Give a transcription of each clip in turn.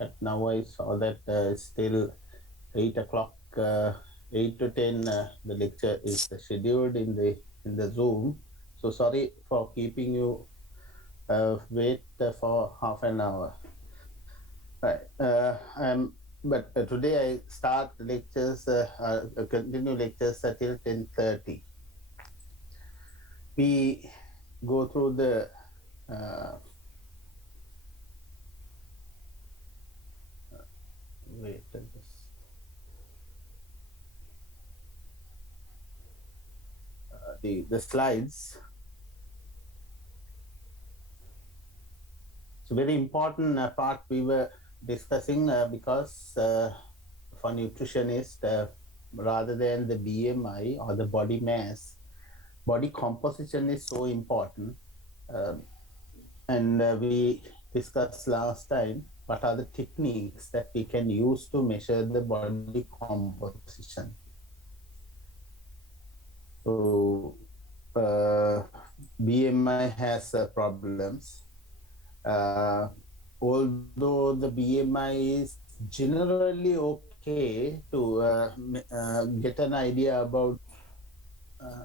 but now I saw that still 8 o'clock, 8 to 10, the lecture is scheduled in the Zoom. So sorry for keeping you wait for half an hour. Right. But today I start lectures, continue lectures until 10:30. We go through the uh, wait the slides. It's a very important part we were discussing because for nutritionists, rather than the BMI or the body mass, body composition is so important. Um, and we discussed last time what are the techniques that we can use to measure the body composition. So BMI has problems. Uh, Although the BMI is generally okay to get an idea about uh,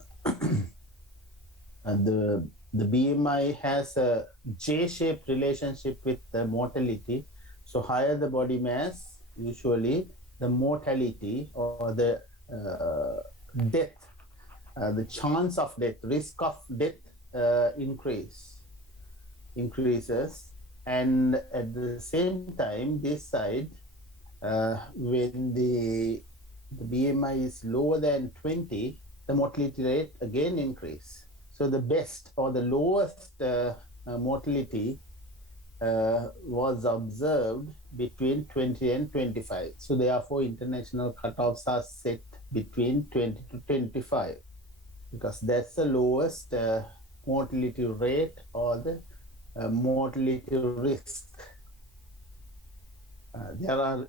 the BMI has a J-shaped relationship with the mortality. So higher the body mass, usually the mortality or the death, the chance of death, risk of death increases, and at the same time, this side, when the BMI is lower than 20, the mortality rate again increase. So the best or the lowest mortality was observed between 20 and 25. So therefore, international cutoffs are set between 20 to 25 because that's the lowest mortality rate or the mortality risk. There are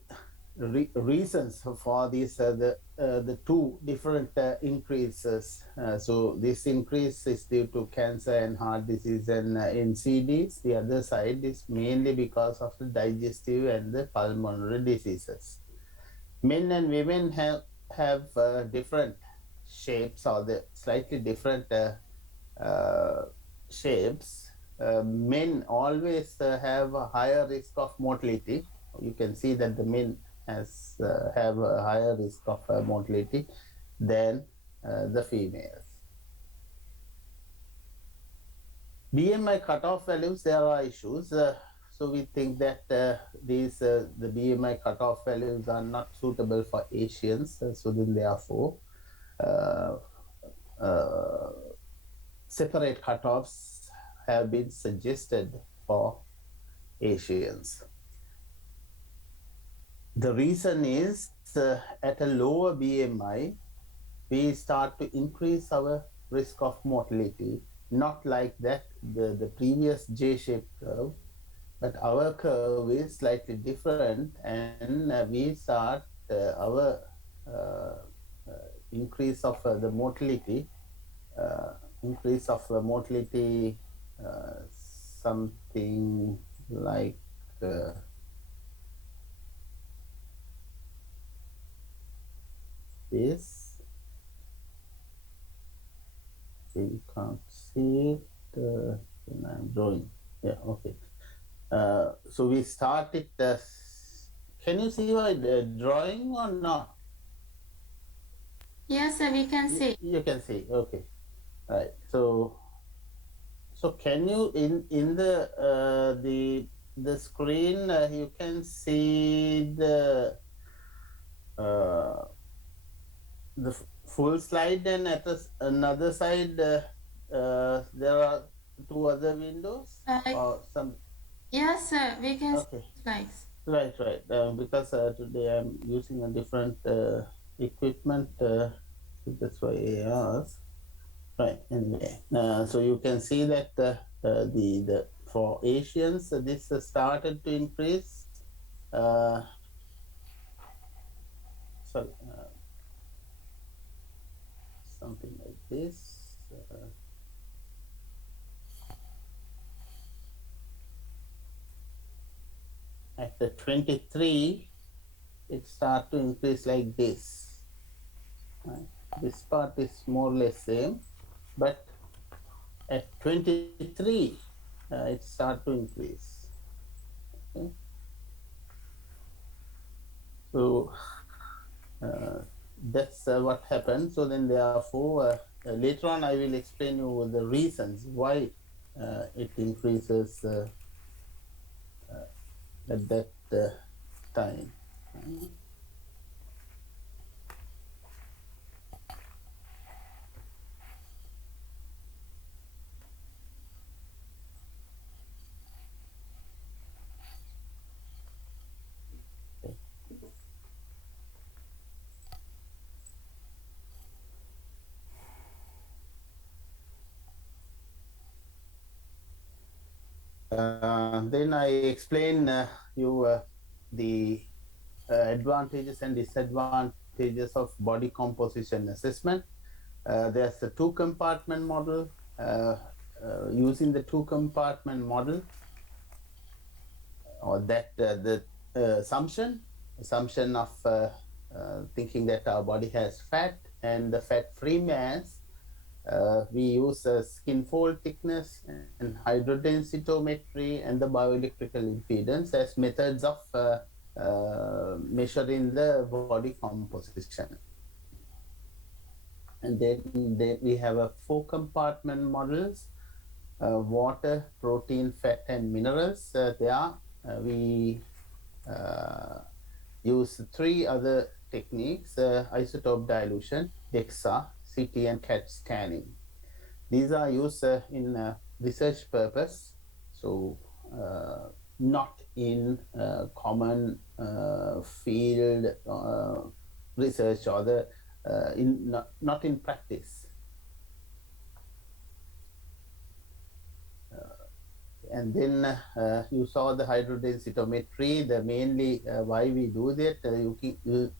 reasons for these the two different increases. So this increase is due to cancer and heart disease and NCDs. The other side is mainly because of the digestive and the pulmonary diseases. Men and women have different shapes or the slightly different uh, shapes. Men always have a higher risk of mortality. You can see that the men have a higher risk of mortality than the females. BMI cutoff values, there are issues. So we think that the BMI cutoff values are not suitable for Asians. So then therefore, uh, uh, separate cutoffs have been suggested for Asians. The reason is at a lower BMI, we start to increase our risk of mortality, not like that the previous J-shaped curve, but our curve is slightly different, and we start our uh, increase of the mortality, increase of mortality, something like this. You can't see it when I'm drawing. Yeah, okay. So we start it. Can you see my drawing or not? Yes, sir, we can see. You can see. Okay. Right. So can you in the screen you can see uh, the full slide, and at another side there are two other windows Like, or some. yes, sir, we can see Okay. slides. Right. Because today I'm using a different equipment, so that's why I asked. Right. Anyway, so you can see that the for Asians this started to increase. Uh, sorry, something like this. at the 23, it start to increase like this. Right? This part is more or less same, but at 23, it start to increase. Okay? So that's what happened. So then therefore, later on I will explain you the reasons why it increases at that time. Then I explain you the advantages and disadvantages of body composition assessment. There's a two compartment model. Using the two compartment model, or that the assumption of thinking that our body has fat and the fat-free mass, we use skin fold thickness and hydrodensitometry and the bioelectrical impedance as methods of measuring the body composition. And then we have a four compartment models: water, protein, fat, and minerals. There we use three other techniques: isotope dilution, DEXA, CT, and CAT scanning. These are used in research purpose, so not in common field research or the not in practice. And then you saw the hydrodensitometry. The mainly why we do that,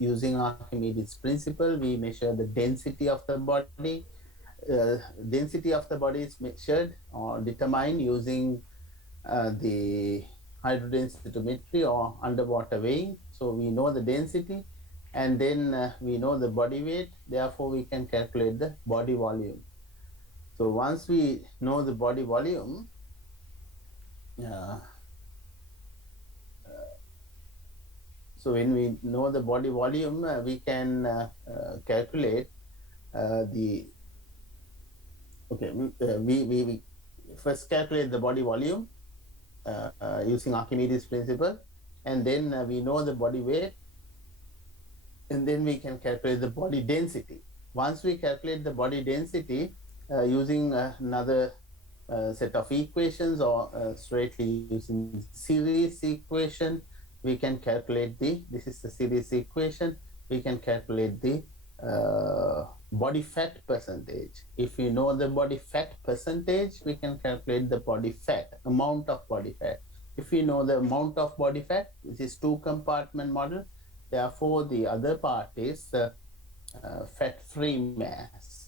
using Archimedes principle, we measure the density of the body. Density of the body is measured or determined using the hydrodensitometry or underwater weighing. So we know the density, and then we know the body weight. Therefore, we can calculate the body volume. So once we know the body volume, so when we know the body volume, we can calculate the, okay, we first calculate the body volume using Archimedes principle, and then we know the body weight, and then we can calculate the body density. Once we calculate the body density using another set of equations or straightly using series equation, we can calculate this is the series equation, we can calculate the body fat percentage. If we know the body fat percentage, we can calculate the body fat, amount of body fat. If we know the amount of body fat, which is two compartment model, therefore the other part is fat-free mass.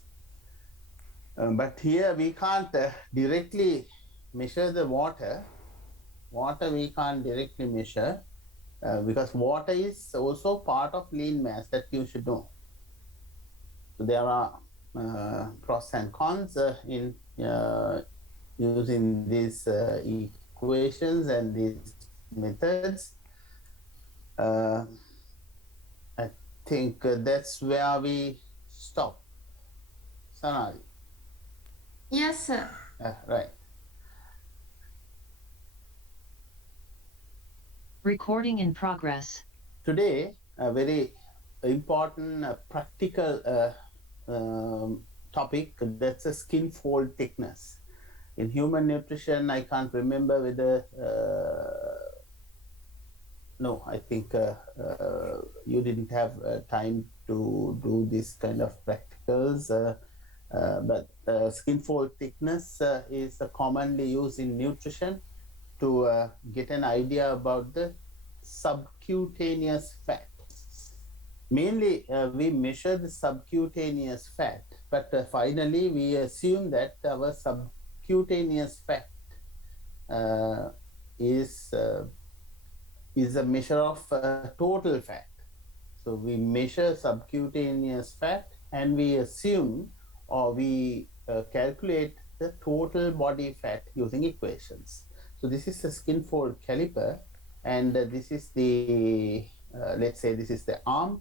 But here we can't directly measure the water. Water we can't directly measure because water is also part of lean mass, that you should know. So there are pros and cons in using these equations and these methods. I think that's where we stop. Sanali. Yes, sir. Right. Recording in progress. Today, a very important practical topic, that's a skin fold thickness. In human nutrition, I can't remember whether, no, I think you didn't have time to do this kind of practicals, but skin fold thickness is commonly used in nutrition to get an idea about the subcutaneous fat. Mainly, we measure the subcutaneous fat, but finally we assume that our subcutaneous fat is is a measure of total fat. So we measure subcutaneous fat and we assume or we calculate the total body fat using equations. So this is a skin fold caliper, and this is the, let's say this is the arm.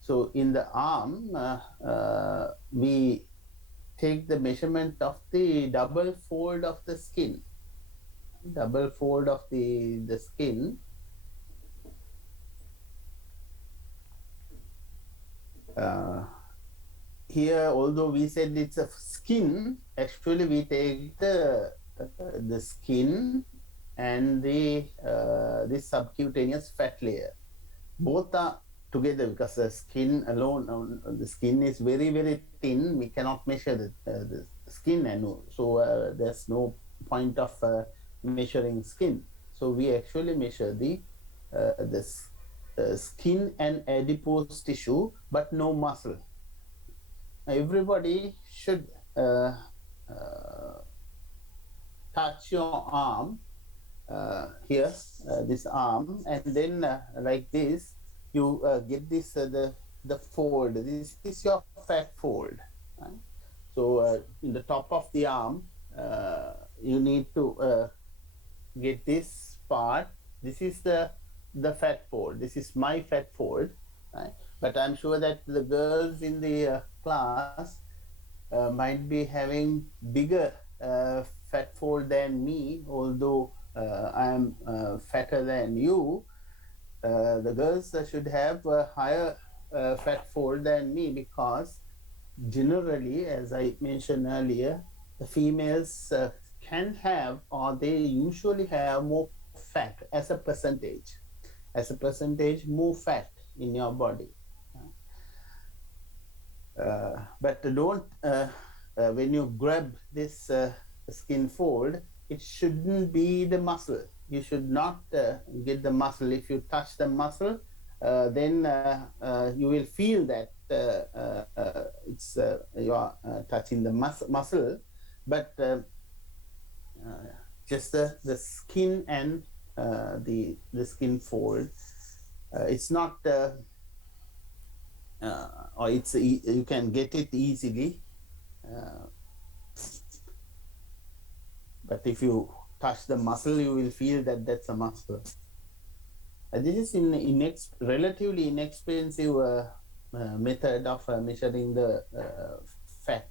So in the arm, we take the measurement of the double fold of the skin. Double fold of the skin. Here, although we said it's a skin, actually we take the skin and the this subcutaneous fat layer. Both are together because the skin alone, the skin is very, very thin. We cannot measure the skin, and so there's no point of measuring skin. So we actually measure the skin and adipose tissue, but no muscle. Everybody should touch your arm here, this arm, and then like this, you get this the fold. This is your fat fold. Right? So in the top of the arm, you need to get this part. This is the fat fold. This is my fat fold. Right? But I'm sure that the girls in the class might be having bigger fat fold than me, although I am fatter than you. The girls should have a higher fat fold than me, because generally, as I mentioned earlier, the females can have, or they usually have, more fat as a percentage. As a percentage, more fat in your body. But don't, when you grab this skin fold, it shouldn't be the muscle. You should not get the muscle. If you touch the muscle, then you will feel that it's you are touching the muscle, but just the skin and the skin fold. It's not, or it's you can get it easily. But if you touch the muscle, you will feel that that's a muscle. This is relatively inexpensive method of measuring the fat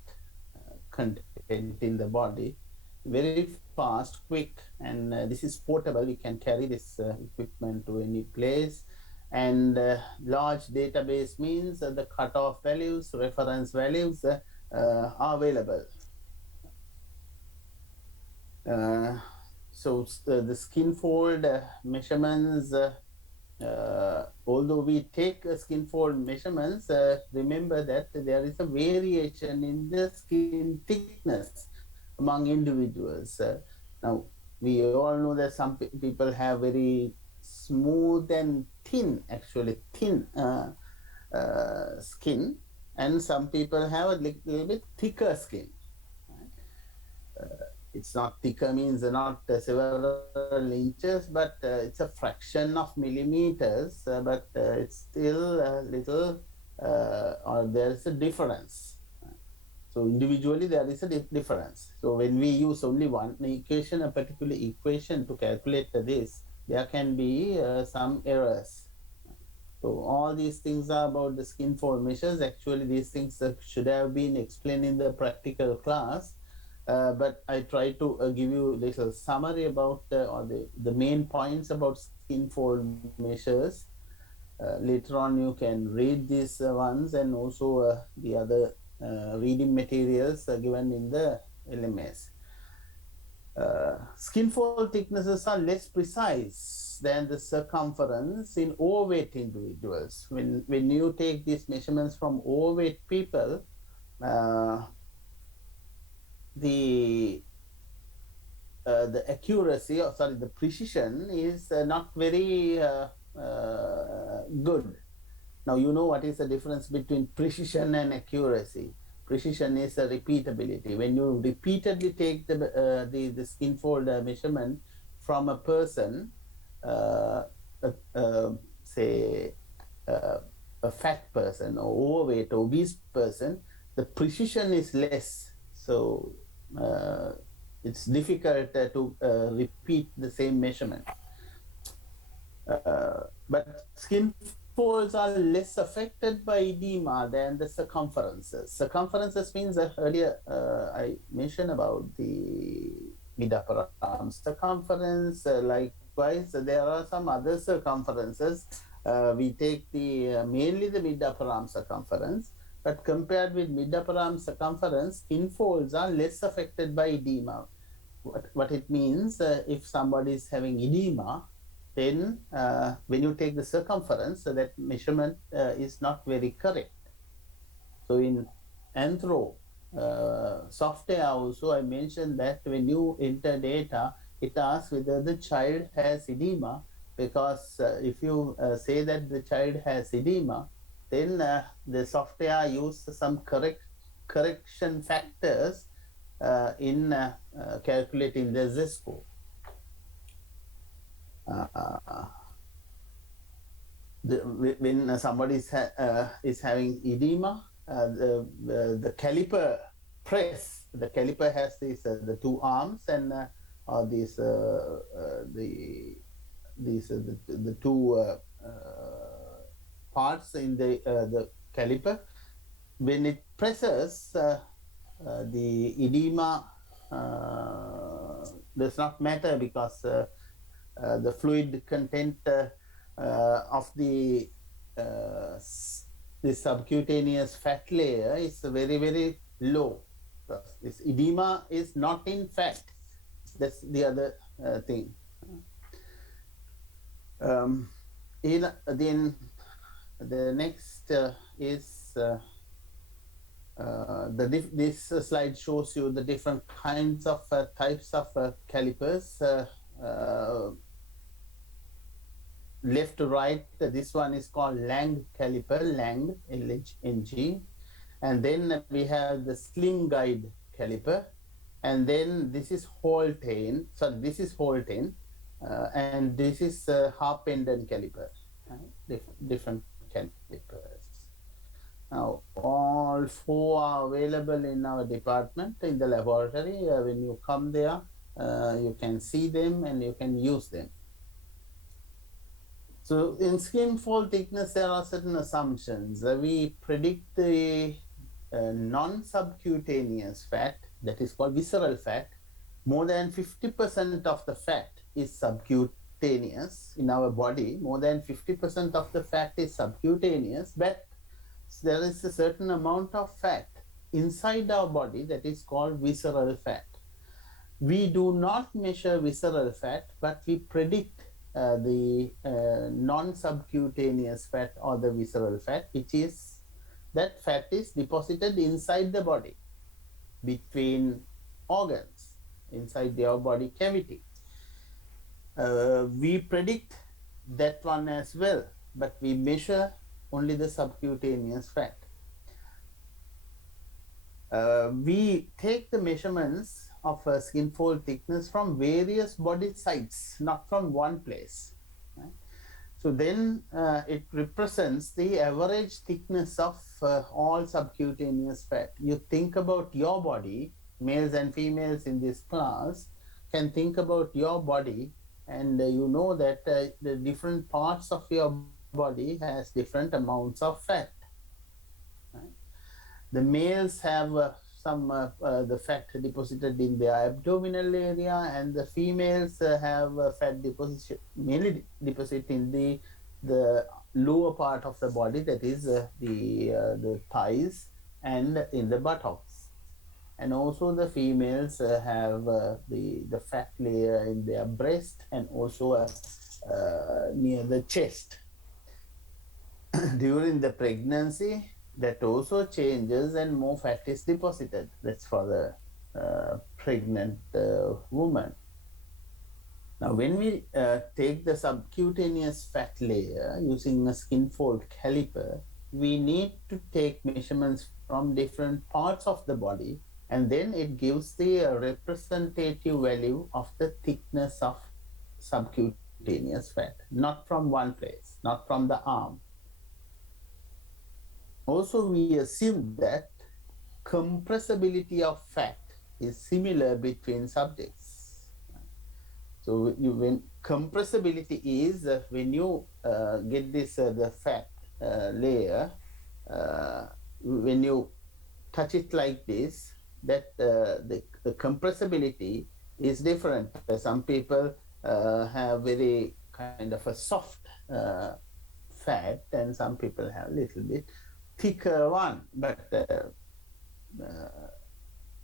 content in the body. Very fast, quick, and this is portable. You can carry this equipment to any place. And large database means the cutoff values, reference values are available. So the skin fold measurements, although we take skin fold measurements, remember that there is a variation in the skin thickness among individuals. Now, we all know that some people have very smooth and thin, actually thin skin, and some people have a little bit thicker skin. It's not thicker means not several inches, but it's a fraction of millimeters, but it's still a little, or there is a difference. So individually there is a difference. So when we use only one equation, a particular equation to calculate this, there can be some errors. So all these things are about the skin fold measures. Actually, these things should have been explained in the practical class. But I try to give you a little summary about or the main points about skin fold measures. Later on, you can read these ones, and also the other reading materials given in the LMS. Skin fold thicknesses are less precise than the circumference in overweight individuals. When you take these measurements from overweight people, the accuracy, or sorry, the precision is not very good. Now you know what is the difference between precision and accuracy. Precision is a repeatability. When you repeatedly take the skin fold measurement from a person, say, a fat person or overweight, obese person, the precision is less. So it's difficult to repeat the same measurement. But skin folds are less affected by edema than the circumferences. Circumferences means earlier I mentioned about the mid upper arm circumference. Likewise, there are some other circumferences. We take the mainly the mid upper arm circumference, but compared with mid upper arm circumference, skin folds are less affected by edema. What it means, if somebody is having edema, then when you take the circumference, that measurement is not very correct. So in anthro software also, I mentioned that when you enter data, it asks whether the child has edema, because if you say that the child has edema, then the software uses some correction factors in calculating the z-score. When somebody is having edema, the caliper press. The caliper has these the two arms and these the two parts in the caliper. When it presses, the edema does not matter, because the fluid content of the subcutaneous fat layer is very, very low. This edema is not in fat. That's the other thing. Then the next is this slide shows you the different kinds of types of calipers. Left to right, this one is called Lang caliper, Lang, L-H-N-G. And then we have the slim guide caliper. And then this is Holten, so this is Holten. And this is Harpenden caliper, different calipers. Now, all four are available in our department in the laboratory. When you come there, you can see them and you can use them. So in skin fold thickness, there are certain assumptions. We predict the non-subcutaneous fat, that is called visceral fat. More than 50% of the fat is subcutaneous in our body. More than 50% of the fat is subcutaneous, but there is a certain amount of fat inside our body that is called visceral fat. We do not measure visceral fat, but we predict the non-subcutaneous fat or the visceral fat, which is that fat is deposited inside the body between organs inside your body cavity. We predict that one as well, but we measure only the subcutaneous fat. We take the measurements of skin fold thickness from various body sites, not from one place. Right? So then it represents the average thickness of all subcutaneous fat. You think about your body, males and females in this class can think about your body, and you know that the different parts of your body has different amounts of fat. Right? The males have the fat deposited in their abdominal area, and the females have fat deposition mainly deposit in the lower part of the body, that is the thighs and in the buttocks. And also the females have the fat layer in their breast and also near the chest. During the pregnancy, that also changes and more fat is deposited. That's for the pregnant woman. Now, when we take the subcutaneous fat layer using a skin fold caliper, we need to take measurements from different parts of the body, and then it gives the representative value of the thickness of subcutaneous subcutaneous fat, not from one place, not from the arm. Also, we assume that compressibility of fat is similar between subjects. So when compressibility is when you get this the fat layer, when you touch it like this, that the compressibility is different. Some people have very kind of a soft fat, and some people have a little bit thicker one, but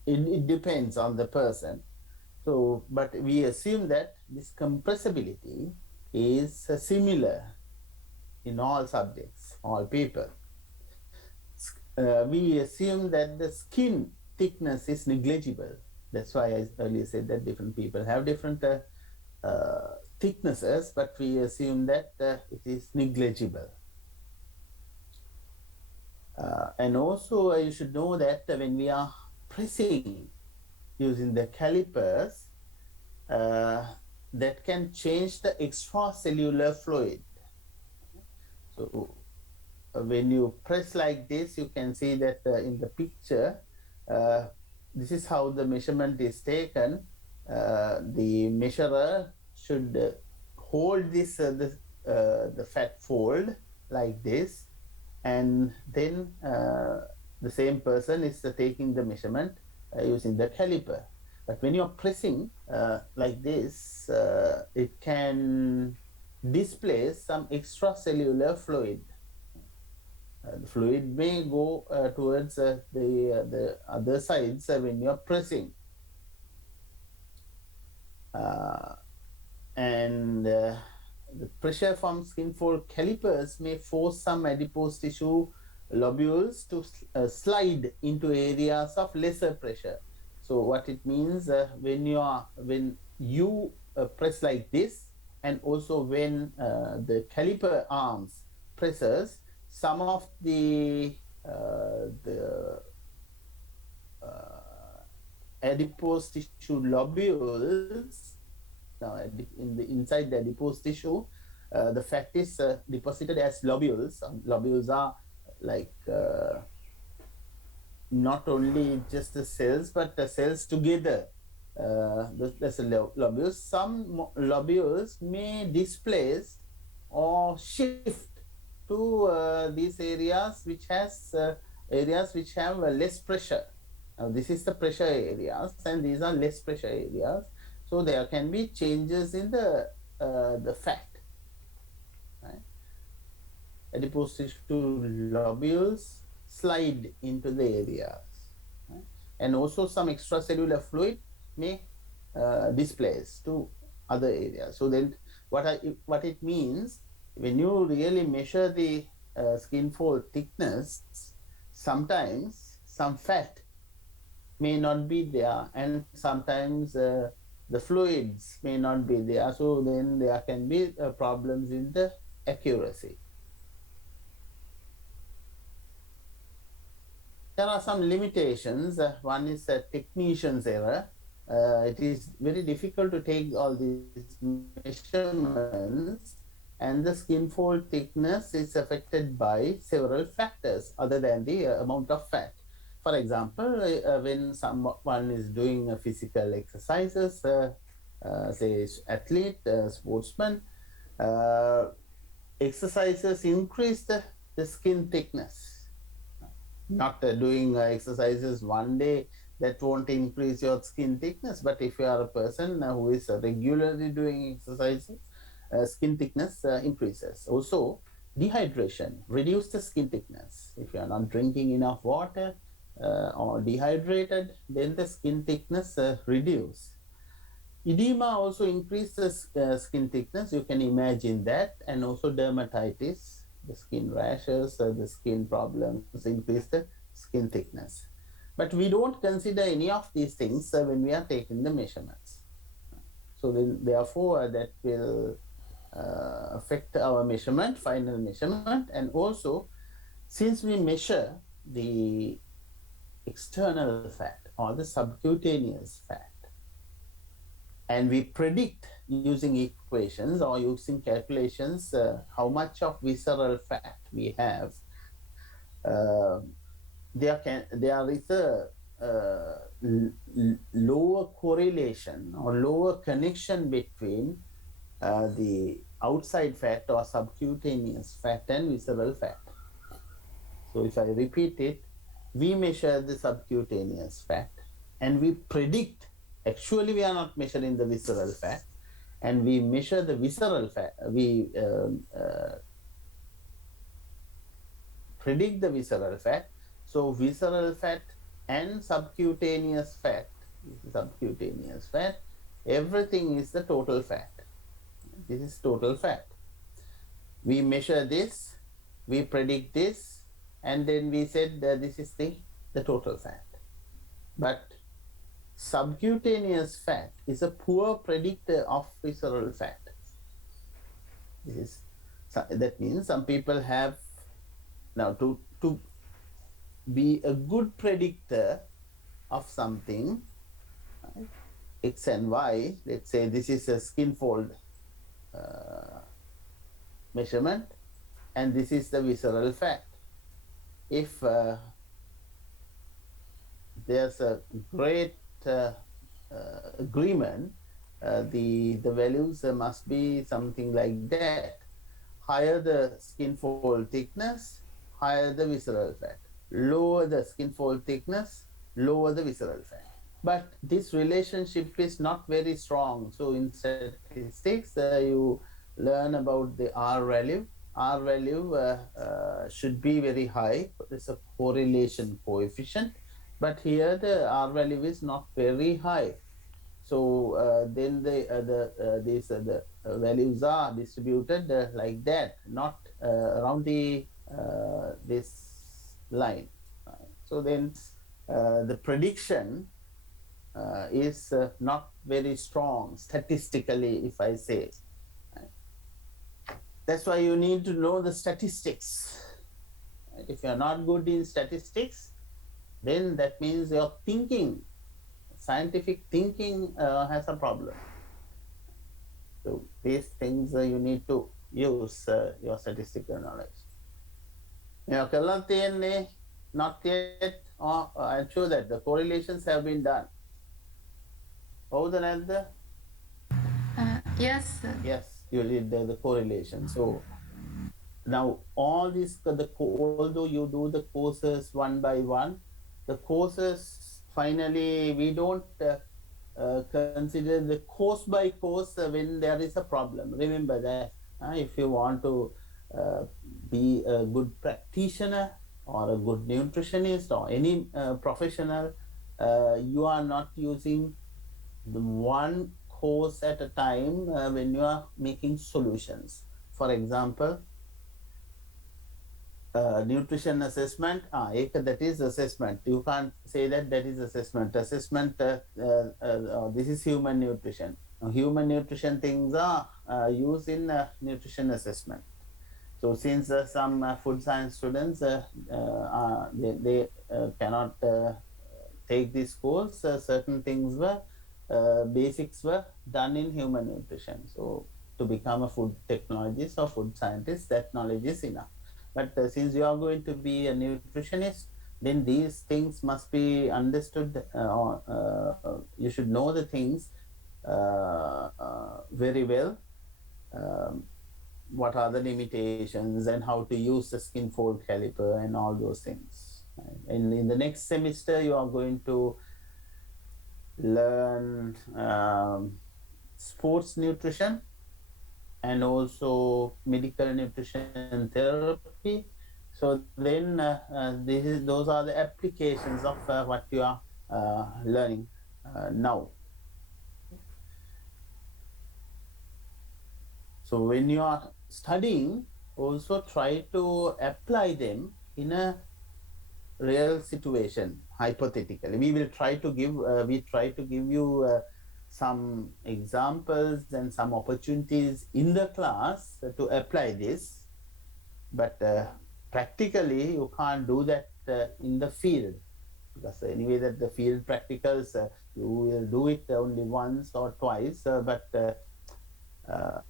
it depends on the person. So, but we assume that this compressibility is similar in all subjects, all people. We assume that the skin thickness is negligible. That's why I earlier said that different people have different thicknesses, but we assume that it is negligible. And also you should know that when we are pressing using the calipers, that can change the extracellular fluid. So when you press like this, you can see that in the picture, this is how the measurement is taken. The measurer should hold this the fat fold like this, and then the same person is taking the measurement using the caliper. But when you're pressing like this, it can displace some extracellular fluid. The fluid may go towards the other sides when you're pressing. And the pressure from skin fold calipers may force some adipose tissue lobules to slide into areas of lesser pressure. So what it means, when you press like this, and also when the caliper arms presses, some of the adipose tissue lobules, now in the inside the adipose tissue, the fat is deposited as lobules. Lobules are like not only just the cells, but the cells together. There's a lobules. Some lobules may displace or shift to these areas which have less pressure. Now this is the pressure areas, and these are less pressure areas. So there can be changes in the fat. Right? Adipose tissue lobules slide into the areas, right? And also some extracellular fluid may displace to other areas. So then what it means, when you really measure the skin fold thickness, sometimes some fat may not be there, and sometimes the fluids may not be there. So then there can be problems in the accuracy. There are some limitations. One is a technician's error. It is very difficult to take all these measurements, and the skin fold thickness is affected by several factors other than the amount of fat. For example, when someone is doing physical exercises, say athlete, sportsman, exercises increase the skin thickness. Not doing exercises one day, that won't increase your skin thickness. But if you are a person who is regularly doing exercises, skin thickness increases. Also, dehydration reduces the skin thickness. If you are not drinking enough water or dehydrated, then the skin thickness reduces. Edema also increases skin thickness. You can imagine that. And also dermatitis, the skin rashes, the skin problems increase the skin thickness. But we don't consider any of these things when we are taking the measurements. So then, therefore, that will affect our measurement, final measurement. And also, since we measure the external fat or the subcutaneous fat, and we predict using equations or using calculations how much of visceral fat we have. Uh, there is a lower correlation or lower connection between the outside fat or subcutaneous fat and visceral fat. So if I repeat it, we measure the subcutaneous fat and we predict, actually we are not measuring the visceral fat, and we measure the visceral fat, we predict the visceral fat. So visceral fat and subcutaneous fat, everything is the total fat. This is total fat. We measure this, we predict this, and then we said that this is the total fat. But subcutaneous fat is a poor predictor of visceral fat. That means some people have, now to be a good predictor of something, right, X and Y, let's say this is a skin fold measurement and this is the visceral fat. If there's a great agreement, the values must be something like that. Higher the skin fold thickness, higher the visceral fat. Lower the skin fold thickness, lower the visceral fat. But this relationship is not very strong. So in statistics, you learn about the R value. R value should be very high. It's a correlation coefficient. But here the R value is not very high. So then these values are distributed like that, not around this line. So then the prediction is not very strong statistically, if I say. That's why you need to know the statistics. If you're not good in statistics, then that means your thinking, scientific thinking has a problem. So these things you need to use your statistical knowledge. Not yet, I'm sure that the correlations have been done. Yes. Yes, you did the correlation. So now all this, although you do the courses one by one, the courses finally we don't consider the course by course when there is a problem. Remember that if you want to be a good practitioner or a good nutritionist or any professional, you are not using the one course at a time when you are making solutions. For example, nutrition assessment, that is assessment. You can't say that is assessment. Assessment, this is human nutrition. Now, human nutrition things are used in nutrition assessment. So since some food science students, they cannot take this course, certain things were, basics were done in human nutrition. So to become a food technologist or food scientist, that knowledge is enough. But since you are going to be a nutritionist, then these things must be understood, you should know the things very well. What are the limitations and how to use the skin fold caliper and all those things. And in the next semester, you are going to learn sports nutrition and also medical nutrition and therapy. So then those are the applications of what you are learning now. So when you are studying, also try to apply them in a real situation, hypothetically. We try to give you some examples and some opportunities in the class to apply this, but practically you can't do that in the field, because anyway that the field practicals you will do it only once or twice, but that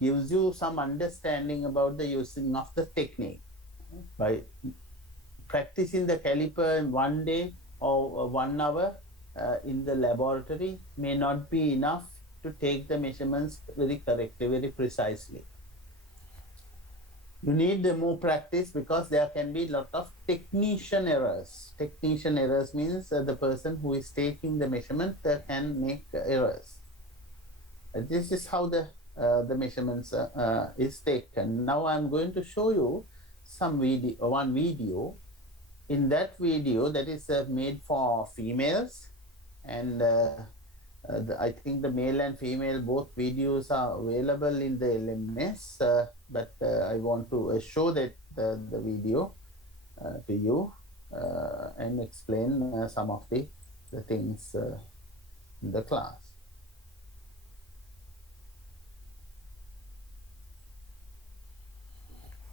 gives you some understanding about the using of the technique. By practicing the caliper in 1 day or 1 hour in the laboratory may not be enough to take the measurements very correctly, very precisely. You need more practice because there can be a lot of technician errors. Technician errors means the person who is taking the measurement can make errors. This is how the measurements is taken. Now I'm going to show you one video. In that video, that is made for females, and I think the male and female both videos are available in the LMS, but I want to show that the video to you and explain some of the things in the class.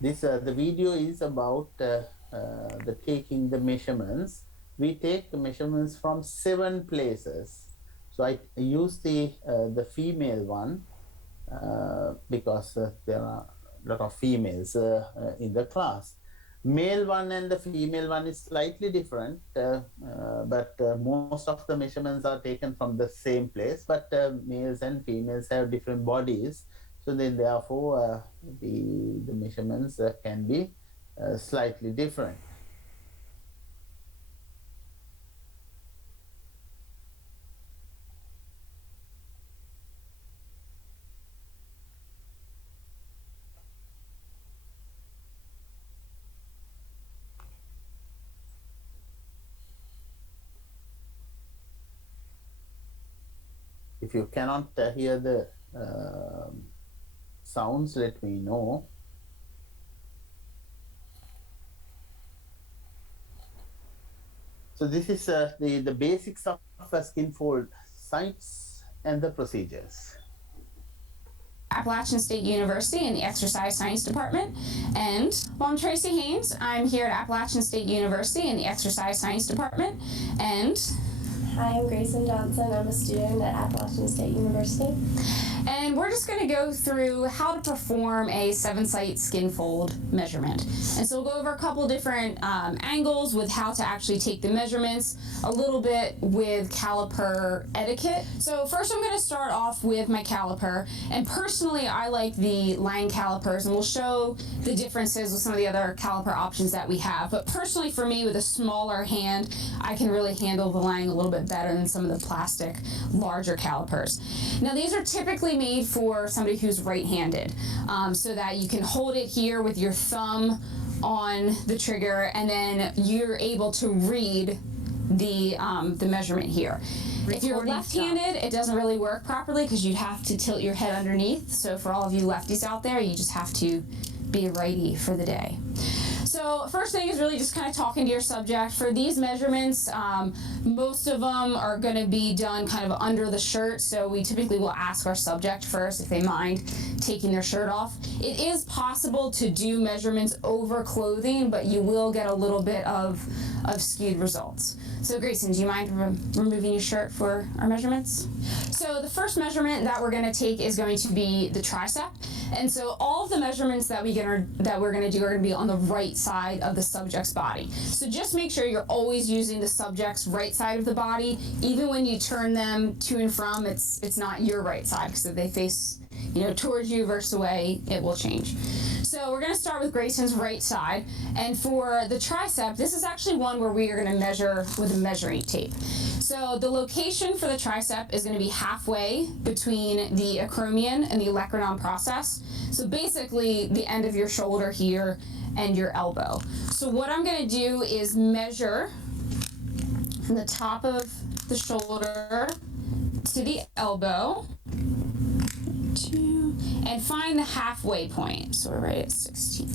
This the video is about the taking the measurements. We take the measurements from 7 places. So I use the female one because there are a lot of females in the class. Male one and the female one is slightly different, but most of the measurements are taken from the same place, but males and females have different bodies. So then therefore the measurements can be slightly different. If you cannot hear the sounds, let me know. So this is the basics of skin fold sites and the procedures. Appalachian State University in the Exercise Science Department. And well, I'm Tracy Haynes. I'm here at Appalachian State University in the Exercise Science Department. And hi, I'm Grayson Johnson. I'm a student at Appalachian State University. And we're just going to go through how to perform a 7-site skin fold measurement. And so we'll go over a couple different angles with how to actually take the measurements, a little bit with caliper etiquette. So first I'm going to start off with my caliper. And personally, I like the Lang calipers, and we'll show the differences with some of the other caliper options that we have. But personally for me, with a smaller hand, I can really handle the Lang a little bit better than some of the plastic larger calipers. Now these are typically made for somebody who's right-handed, so that you can hold it here with your thumb on the trigger, and then you're able to read the measurement here. If you're left-handed, it doesn't really work properly because you'd have to tilt your head underneath. So for all of you lefties out there, you just have to be a righty for the day. So first thing is really just kind of talking to your subject. For these measurements, most of them are going to be done kind of under the shirt, so we typically will ask our subject first if they mind taking their shirt off. It is possible to do measurements over clothing, but you will get a little bit of skewed results. So Grayson, do you mind removing your shirt for our measurements? So the first measurement that we're going to take is going to be the tricep. And so all of the measurements that we're going to do are going to be on the right side of the subject's body. So just make sure you're always using the subject's right side of the body. Even when you turn them to and from, it's not your right side, because if they face towards you versus away, it will change. So we're going to start with Grayson's right side. And for the tricep, this is actually one where we are going to measure with a measuring tape. So the location for the tricep is going to be halfway between the acromion and the olecranon process. So basically the end of your shoulder here and your elbow. So what I'm going to do is measure from the top of the shoulder to the elbow, and find the halfway point. So we're right at 16.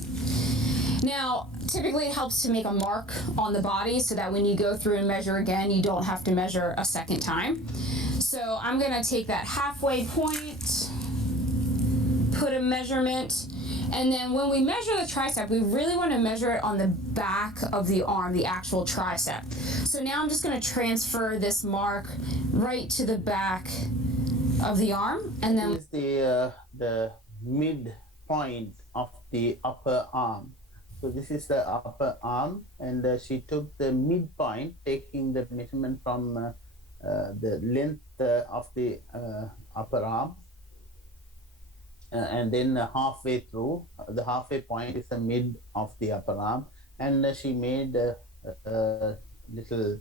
Now, typically it helps to make a mark on the body so that when you go through and measure again, you don't have to measure a second time. So I'm gonna take that halfway point, put a measurement, and then when we measure the tricep, we really want to measure it on the back of the arm, the actual tricep. So now I'm just going to transfer this mark right to the back of the arm, and then Is the midpoint of the upper arm. So this is the upper arm, and she took the midpoint, taking the measurement from the length of the upper arm, and then halfway through, the halfway point is the mid of the upper arm, and she made a little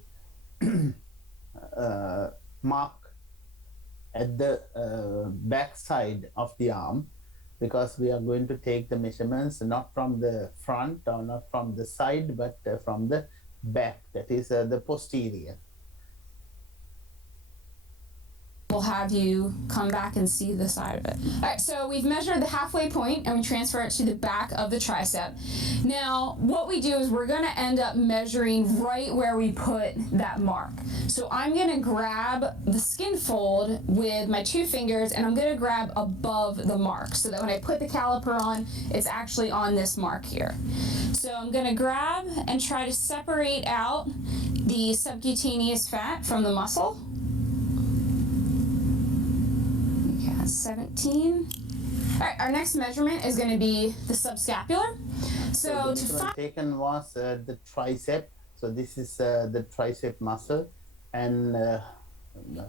mark at the back side of the arm, because we are going to take the measurements not from the front or not from the side, but from the back, that is the posterior. we'll have you come back and see the side of it. All right, so we've measured the halfway point and we transfer it to the back of the tricep. Now, what we do is we're gonna end up measuring right where we put that mark. So I'm gonna grab the skin fold with my 2 fingers and I'm gonna grab above the mark so that when I put the caliper on, it's actually on this mark here. So I'm gonna grab and try to separate out the subcutaneous fat from the muscle. 17. All right, our next measurement is going to be the subscapular. So the measurement taken was the tricep. So this is the tricep muscle, and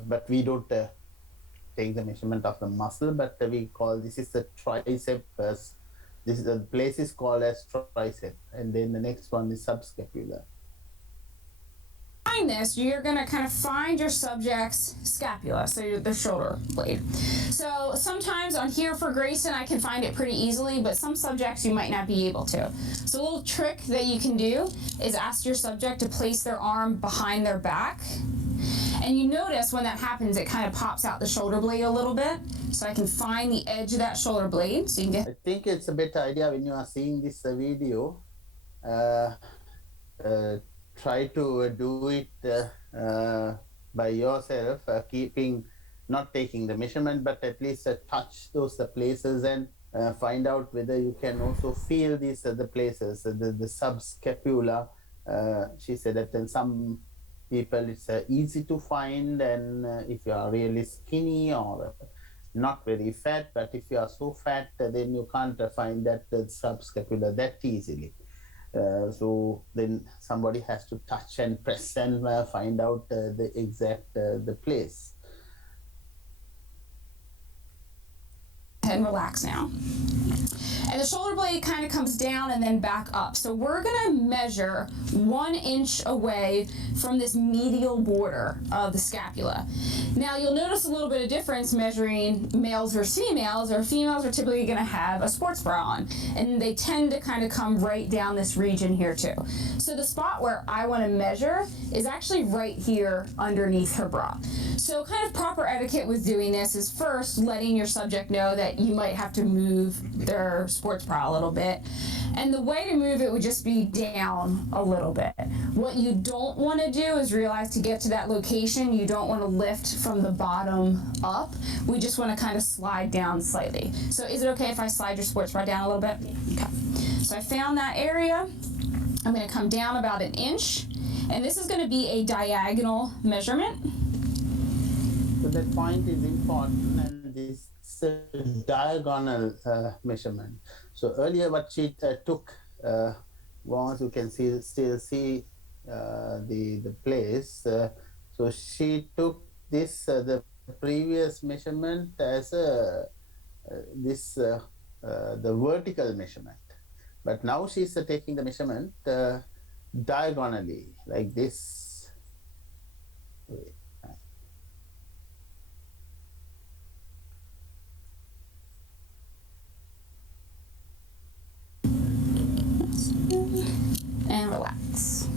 but we don't take the measurement of the muscle, but we call this is the tricep. This is the place is called as tricep, and then the next one is subscapular. This, you're going to kind of find your subject's scapula, so the shoulder blade. So sometimes on here for Grayson, I can find it pretty easily, but some subjects you might not be able to. So a little trick that you can do is ask your subject to place their arm behind their back. And you notice when that happens, it kind of pops out the shoulder blade a little bit. So I can find the edge of that shoulder blade. So you can get. I think it's a better idea when you are seeing this video. Try to do it by yourself, not taking the measurement, but at least touch those places and find out whether you can also feel these the places, the subscapula. She said that in some people it's easy to find, and if you are really skinny or not very fat, but if you are so fat, then you can't find that subscapula that easily. So then somebody has to touch and press and find out the exact the place. And relax now. And the shoulder blade kind of comes down and then back up. So we're gonna measure 1 inch away from this medial border of the scapula. Now you'll notice a little bit of difference measuring males versus females, or females are typically gonna have a sports bra on, and they tend to kind of come right down this region here too. So the spot where I wanna measure is actually right here underneath her bra. So kind of proper etiquette with doing this is first letting your subject know that you might have to move their sports bra a little bit. And the way to move it would just be down a little bit. What you don't want to do is realize to get to that location, you don't want to lift from the bottom up. We just want to kind of slide down slightly. So is it okay if I slide your sports bra down a little bit? Okay. So I found that area. I'm going to come down about 1 inch. And this is going to be a diagonal measurement. So that point is important, and this diagonal measurement. So earlier what she took was, you can still see the place. So she took this the previous measurement as the vertical measurement, but now she's taking the measurement diagonally like this way. And relax.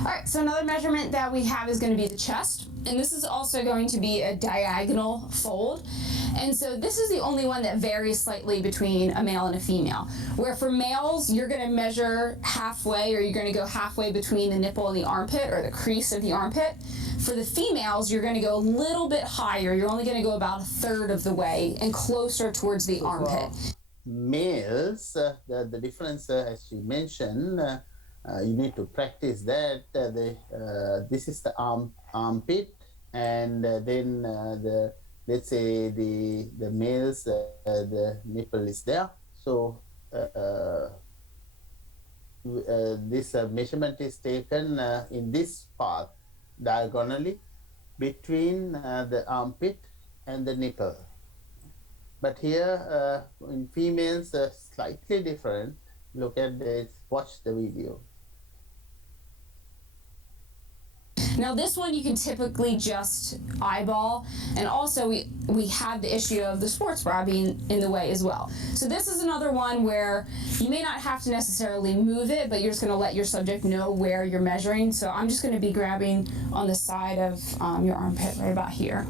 All right, so another measurement that we have is going to be the chest, and this is also going to be a diagonal fold. And so this is the only one that varies slightly between a male and a female, where for males, you're going to measure halfway, or you're going to go halfway between the nipple and the armpit, or the crease of the armpit. For the females, you're going to go a little bit higher. You're only going to go about 1/3 of the way and closer towards the armpit. Males, the difference, as you mentioned, you need to practice that. This is the armpit, and then the let's say the male's the nipple is there. So this measurement is taken in this path diagonally between the armpit and the nipple. But here in females, slightly different. Look at this, watch the video. Now this one you can typically just eyeball, and also we had the issue of the sports bra being in the way as well. So this is another one where you may not have to necessarily move it, but you're just going to let your subject know where you're measuring. So I'm just going to be grabbing on the side of your armpit right about here.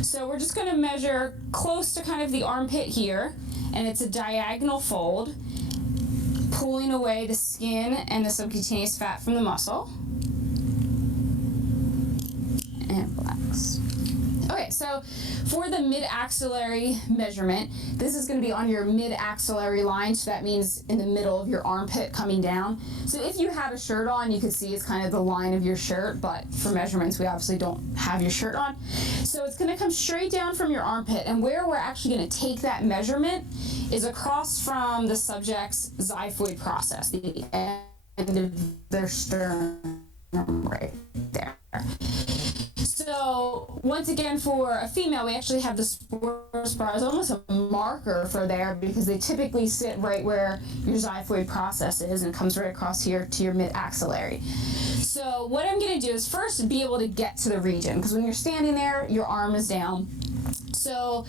So we're just going to measure close to kind of the armpit here, and it's a diagonal fold, pulling away the skin and the subcutaneous fat from the muscle. And relax. Okay, so for the mid-axillary measurement, this is going to be on your mid-axillary line, so that means in the middle of your armpit coming down. So if you had a shirt on, you could see it's kind of the line of your shirt, but for measurements, we obviously don't have your shirt on. So it's going to come straight down from your armpit, and where we're actually going to take that measurement is across from the subject's xiphoid process, the end of their sternum right there. So once again, for a female, we actually have the sports bra as almost a marker for there, because they typically sit right where your xiphoid process is and comes right across here to your mid-axillary. So what I'm going to do is first be able to get to the region, because when you're standing there, your arm is down. So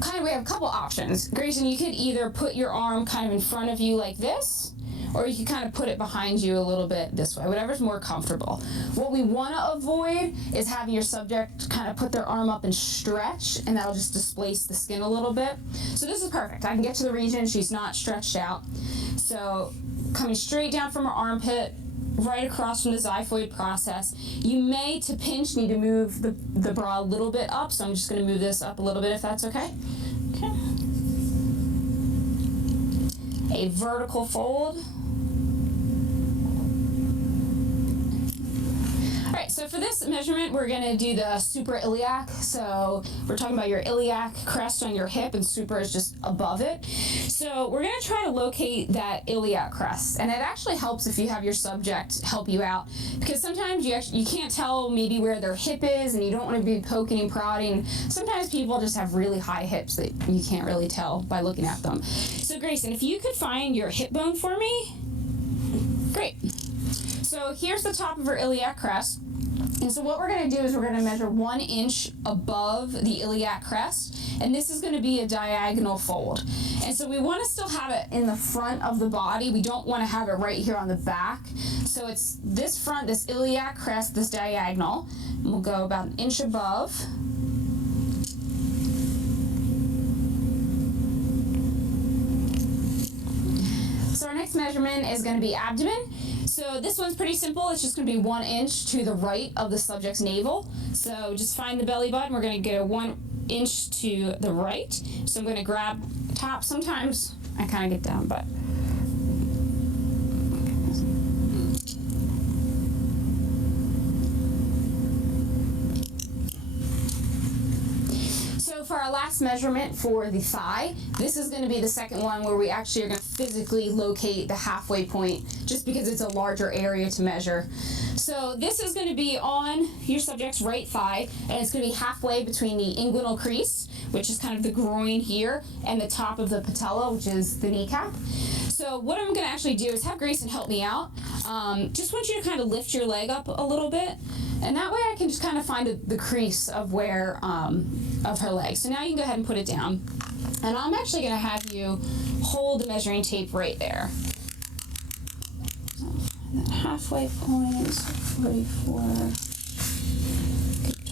kind of we have a couple options. Grayson, you could either put your arm kind of in front of you like this, or you can kind of put it behind you a little bit this way, whatever's more comfortable. What we want to avoid is having your subject kind of put their arm up and stretch, and that'll just displace the skin a little bit. So this is perfect. I can get to the region, she's not stretched out. So coming straight down from her armpit, right across from the xiphoid process. You may, to pinch, need to move the bra a little bit up, so I'm just going to move this up a little bit if that's okay. Okay. A vertical fold. All right, so for this measurement, we're gonna do the suprailiac. So we're talking about your iliac crest on your hip, and supra is just above it. So we're gonna try to locate that iliac crest, and it actually helps if you have your subject help you out, because sometimes you can't tell maybe where their hip is, and you don't want to be poking and prodding. Sometimes people just have really high hips that you can't really tell by looking at them. So Grayson, if you could find your hip bone for me, great. So here's the top of her iliac crest. And so what we're going to do is we're going to measure 1 inch above the iliac crest, and this is going to be a diagonal fold. And so we want to still have it in the front of the body. We don't want to have it right here on the back. So it's this front, this iliac crest, this diagonal, and we'll go about 1 inch above. So our next measurement is going to be abdomen. So this one's pretty simple. It's just going to be 1 inch to the right of the subject's navel. So just find the belly button. We're going to go 1 inch to the right. So I'm going to grab the top. Sometimes I kind of get down, but for our last measurement for the thigh, this is going to be the second one where we actually are going to physically locate the halfway point, just because it's a larger area to measure. So this is going to be on your subject's right thigh, and it's going to be halfway between the inguinal crease, which is kind of the groin here, and the top of the patella, which is the kneecap. So what I'm going to actually do is have Grayson help me out. Just want you to kind of lift your leg up a little bit, and that way I can just kind of find the crease of where of her leg. So now you can go ahead and put it down, and I'm actually going to have you hold the measuring tape right there. And then halfway point, 44,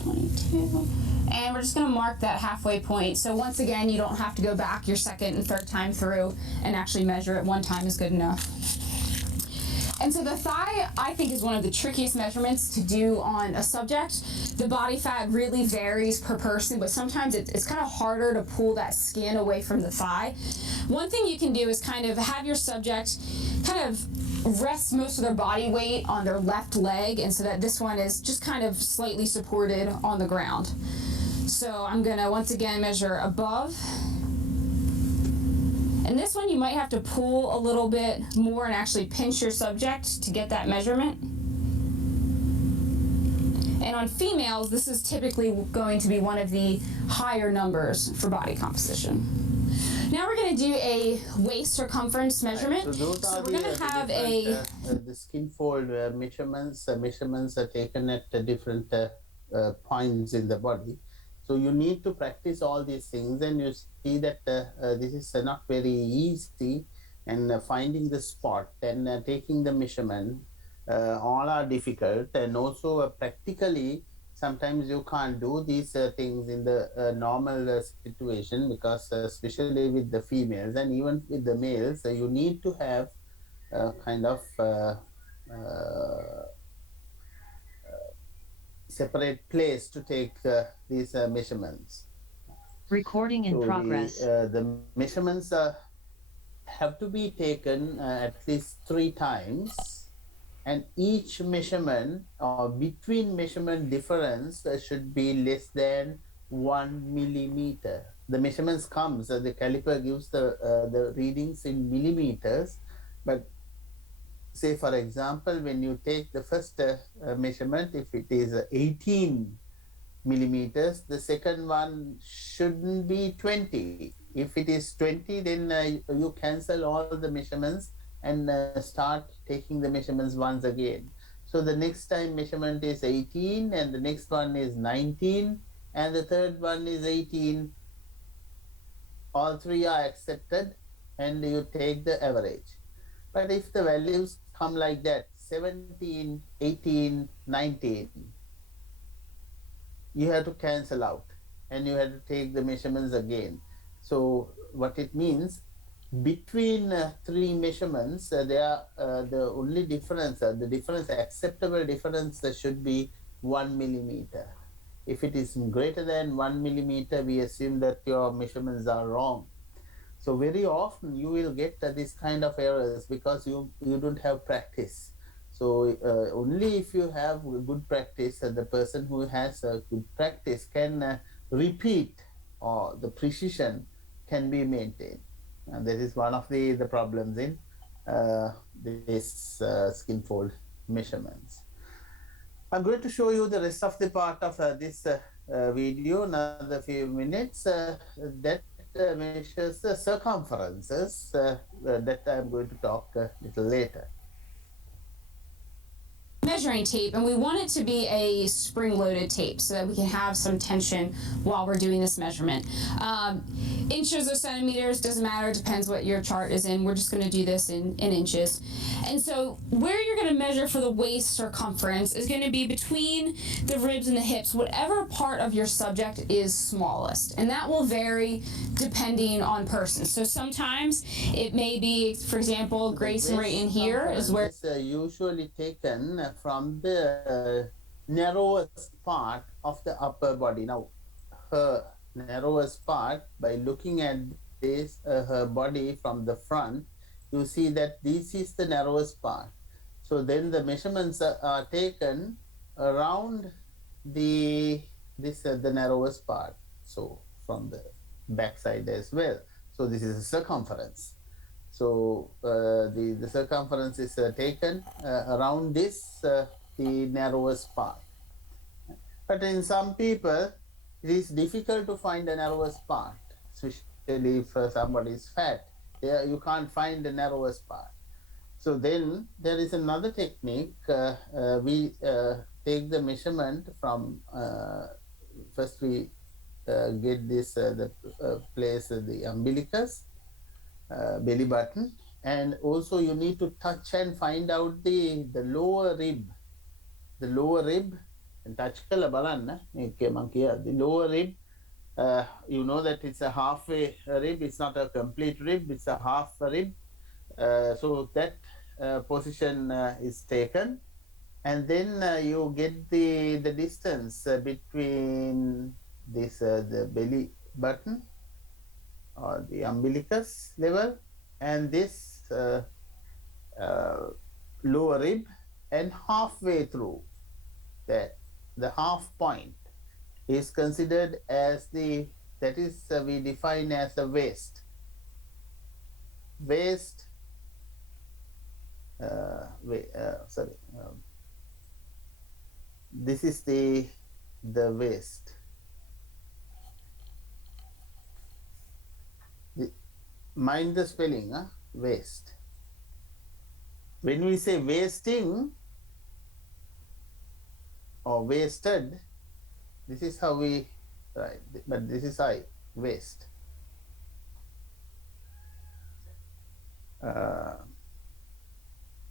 22. And we're just going to mark that halfway point. So once again, you don't have to go back your second and third time through and actually measure it. 1 time is good enough. And so the thigh, I think, is one of the trickiest measurements to do on a subject. The body fat really varies per person, but sometimes it's kind of harder to pull that skin away from the thigh. One thing you can do is kind of have your subject kind of rest most of their body weight on their left leg, and so that this one is just kind of slightly supported on the ground. So I'm gonna once again measure above. And this one you might have to pull a little bit more and actually pinch your subject to get that measurement. And on females, this is typically going to be one of the higher numbers for body composition. Now we're going to do a waist circumference measurement. So those are we're going to have the skin fold measurements. Measurements are taken at different points in the body. So you need to practice all these things, and you see that this is not very easy. And finding the spot and taking the measurement, all are difficult. And also practically, sometimes you can't do these things in the normal situation, because especially with the females and even with the males, you need to have kind of separate place to take these measurements. Recording in progress. The measurements have to be taken at least 3 times, and each measurement or between measurement difference should be less than 1 millimeter. The measurements comes, the caliper gives the readings in millimeters, but say for example, when you take the first measurement, if it is 18 millimeters, the second one shouldn't be 20. If it is 20, then you cancel all the measurements and start taking the measurements once again. So the next time measurement is 18, and the next one is 19, and the third one is 18. All 3 are accepted, and you take the average. But if the values come like that, 17, 18, 19, you have to cancel out, and you have to take the measurements again. So what it means, between 3 measurements, the only difference, the acceptable difference should be 1 millimeter. If it is greater than 1 millimeter, we assume that your measurements are wrong. So very often you will get this kind of errors because you don't have practice. So only if you have good practice, the person who has a good practice can repeat, or the precision can be maintained. And that is one of the problems in this skin fold measurements. I'm going to show you the rest of the part of this video, another few minutes, that measures the circumferences that I'm going to talk a little later. Measuring tape, and we want it to be a spring-loaded tape so that we can have some tension while we're doing this measurement. Inches or centimeters, doesn't matter, depends what your chart is in. We're just going to do this in inches. And so where you're going to measure for the waist circumference is going to be between the ribs and the hips, whatever part of your subject is smallest. And that will vary depending on person. So sometimes it may be, for example, Grayson right in here is where it's usually taken from the narrowest part of the upper body. Now, her narrowest part, by looking at this, her body from the front, you see that this is the narrowest part. So then the measurements are taken around the narrowest part. So from the back side as well. So this is a circumference. So the circumference is taken around this, the narrowest part. But in some people, it is difficult to find the narrowest part, especially if somebody is fat. You can't find the narrowest part. So then there is another technique. We take the measurement from, first we get this, place the umbilicus, belly button, and also you need to touch and find out the lower rib. The lower rib, and touch kala balanna, the lower rib, you know that it's a halfway rib, it's not a complete rib, it's a half rib. So that position is taken, and then you get the distance between this the belly button or the umbilicus level and this lower rib, and halfway through that, the half point, is considered as that is we define as the waist. Waist, this is the waist. Mind the spelling, waist. When we say wasting or wasted, this is how we write, but this is I, waist.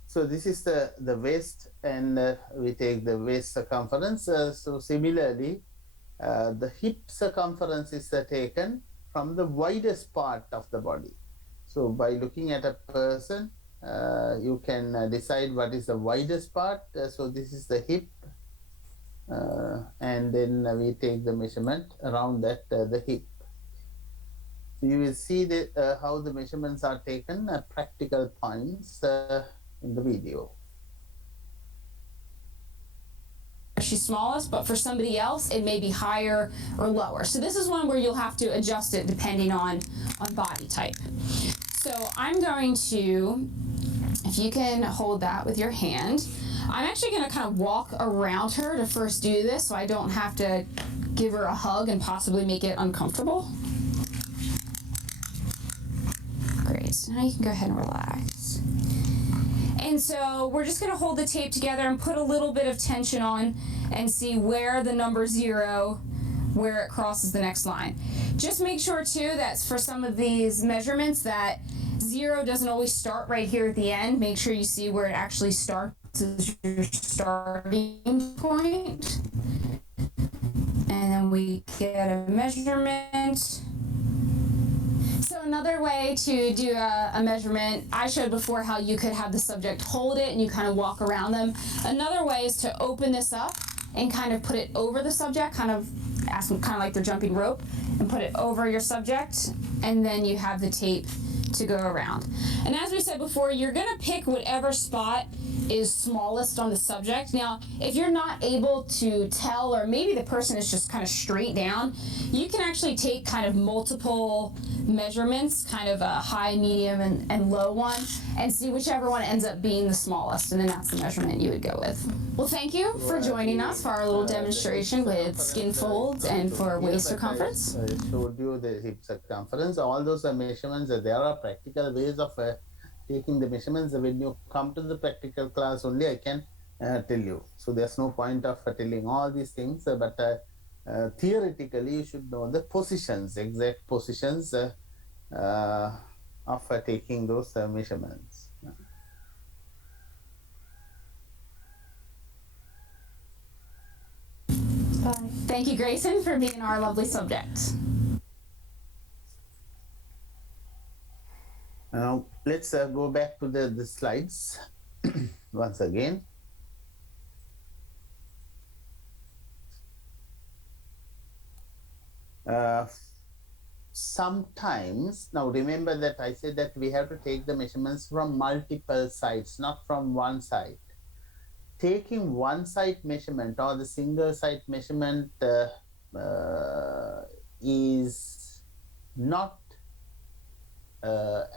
So this is the waist, and we take the waist circumference. So similarly, the hip circumference is taken from the widest part of the body. So by looking at a person, you can decide what is the widest part. So this is the hip, and then we take the measurement around that the hip. So you will see how the measurements are taken at practical points in the video. She's smallest, but for somebody else it may be higher or lower. So this is one where you'll have to adjust it depending on body type. So I'm going to, if you can hold that with your hand, I'm actually going to kind of walk around her to first do this so I don't have to give her a hug and possibly make it uncomfortable. Great, so now you can go ahead and relax. And so we're just going to hold the tape together and put a little bit of tension on and see where the number 0, where it crosses the next line. Just make sure too that for some of these measurements that 0 doesn't always start right here at the end. Make sure you see where it actually starts as your starting point. And then we get a measurement. So another way to do a measurement, I showed before how you could have the subject hold it and you kind of walk around them. Another way is to open this up and kind of put it over the subject, kind of like they're jumping rope, and put it over your subject, and then you have the tape to go around. And as we said before, you're gonna pick whatever spot is smallest on the subject. Now, if you're not able to tell, or maybe the person is just kind of straight down, you can actually take kind of multiple measurements, kind of a high, medium, and low one, and see whichever one ends up being the smallest, and then that's the measurement you would go with. Well, thank you for joining us for our little demonstration with skin folds and for waist circumference. I showed you the hip circumference. All those are measurements. There are practical ways of taking the measurements. When you come to the practical class only, I can tell you. So there's no point of telling all these things, but theoretically you should know the positions, exact positions of taking those measurements. Bye. Thank you, Grayson, for being our lovely subject. Now let's go back to the slides once again. Sometimes, now remember that I said that we have to take the measurements from multiple sides, not from one side. Taking one side measurement or the single side measurement is not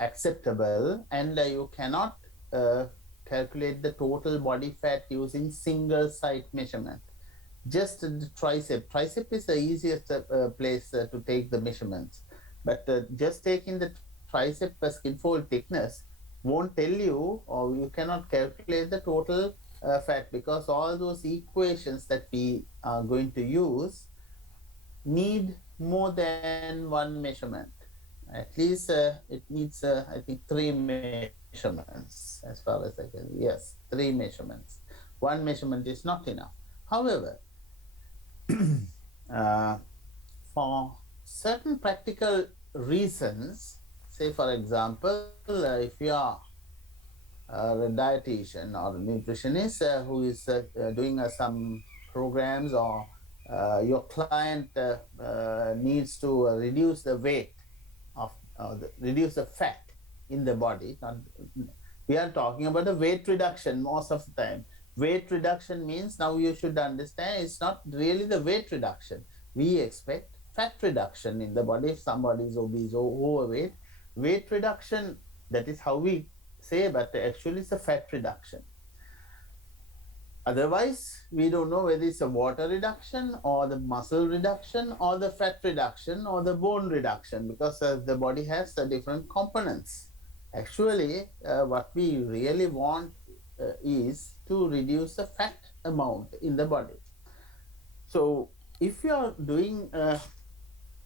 acceptable, and you cannot calculate the total body fat using single side measurement. Just the tricep is the easiest place to take the measurements, but just taking the tricep skin fold thickness won't tell you, or you cannot calculate the total fat, because all those equations that we are going to use need more than one measurement. At least it needs, I think, 3 measurements, as far as I can. Yes, 3 measurements. One measurement is not enough. However, for certain practical reasons, say for example, if you are a dietitian or a nutritionist who is doing some programs, or your client needs to reduce the weight of reduce the fat in the body. We are talking about the weight reduction most of the time. Weight reduction means, now you should understand, it's not really the weight reduction. we expect fat reduction in the body. If somebody is obese or overweight, weight reduction, that is how we say, but actually it's a fat reduction. Otherwise, we don't know whether it's a water reduction or the muscle reduction or the fat reduction or the bone reduction, because the body has different components. Actually, what we really want is to reduce the fat amount in the body. So if you are doing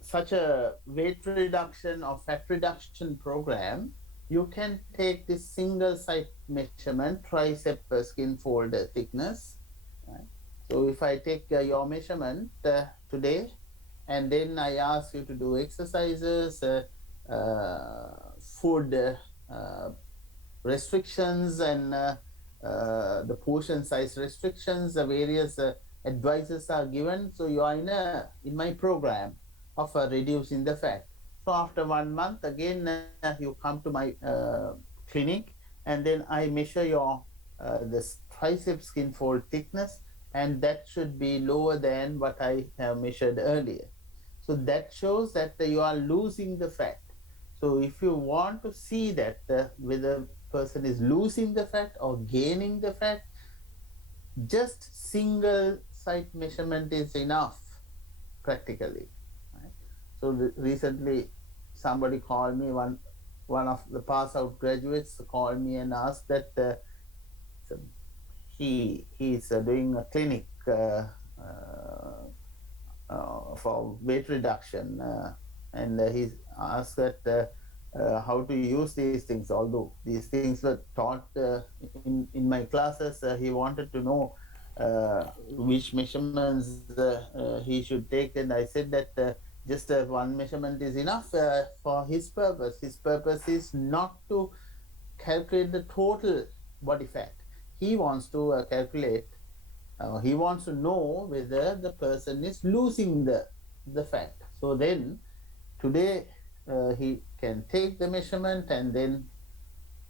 such a weight reduction or fat reduction program, you can take this single site measurement, tricep skin fold thickness. Right? So if I take your measurement today, and then I ask you to do exercises, food restrictions, and the portion size restrictions, the various advices are given. So you are in my program of reducing the fat. So after 1 month, again you come to my clinic, and then I measure your this tricep skin fold thickness, and that should be lower than what I have measured earlier. So that shows that you are losing the fat. So if you want to see that whether person is losing the fat or gaining the fat, just single site measurement is enough practically. Right? So recently somebody called me, one of the pass out graduates called me and asked that he is doing a clinic for weight reduction, and he asked that how to use these things. Although these things were taught in my classes, he wanted to know which measurements he should take, and I said that just one measurement is enough for his purpose. His purpose is not to calculate the total body fat. He wants to calculate, he wants to know whether the person is losing the fat. So then today he can take the measurement, and then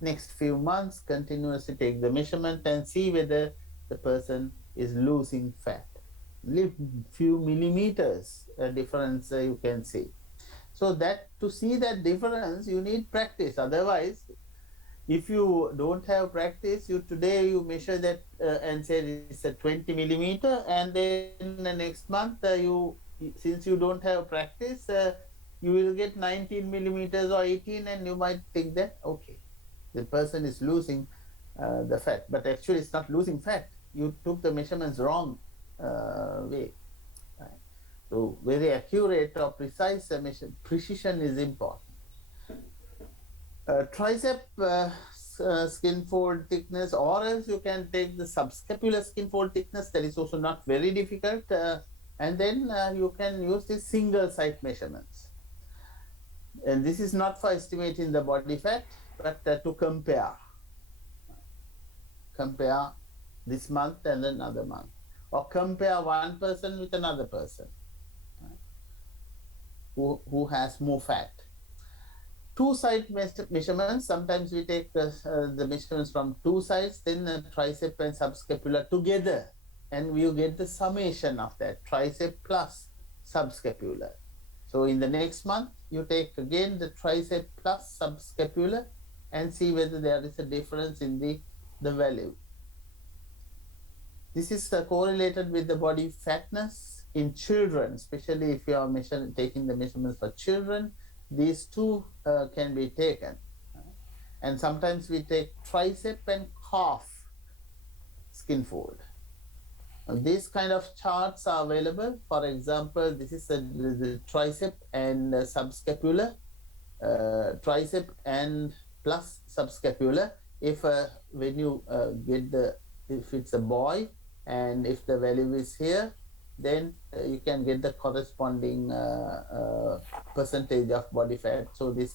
next few months continuously take the measurement and see whether the person is losing fat. Few millimeters difference you can see. So that to see that difference you need practice. Otherwise, if you don't have practice, today you measure that and say it's a 20 millimeter, and then the next month since you don't have practice, you will get 19 millimeters or 18, and you might think that okay, the person is losing the fat, but actually it's not losing fat. You took the measurements wrong way. Right? So very accurate or precise precision is important. Tricep skin fold thickness, or else you can take the subscapular skin fold thickness. That is also not very difficult, and then you can use the single site measurements. And this is not for estimating the body fat, but to compare this month and another month, or compare one person with another person, right, who has more fat. Two side measurements, sometimes we take the measurements from two sides, then the tricep and subscapular together, and you get the summation of that, tricep plus subscapular. So in the next month, you take again the tricep plus subscapular and see whether there is a difference in the value. This is correlated with the body fatness in children, especially if you are taking the measurements for children. These two can be taken. And sometimes we take tricep and calf skin fold. These kind of charts are available. For example, this is the tricep and subscapular, tricep and plus subscapular. If when you if it's a boy, and if the value is here, then you can get the corresponding percentage of body fat. So this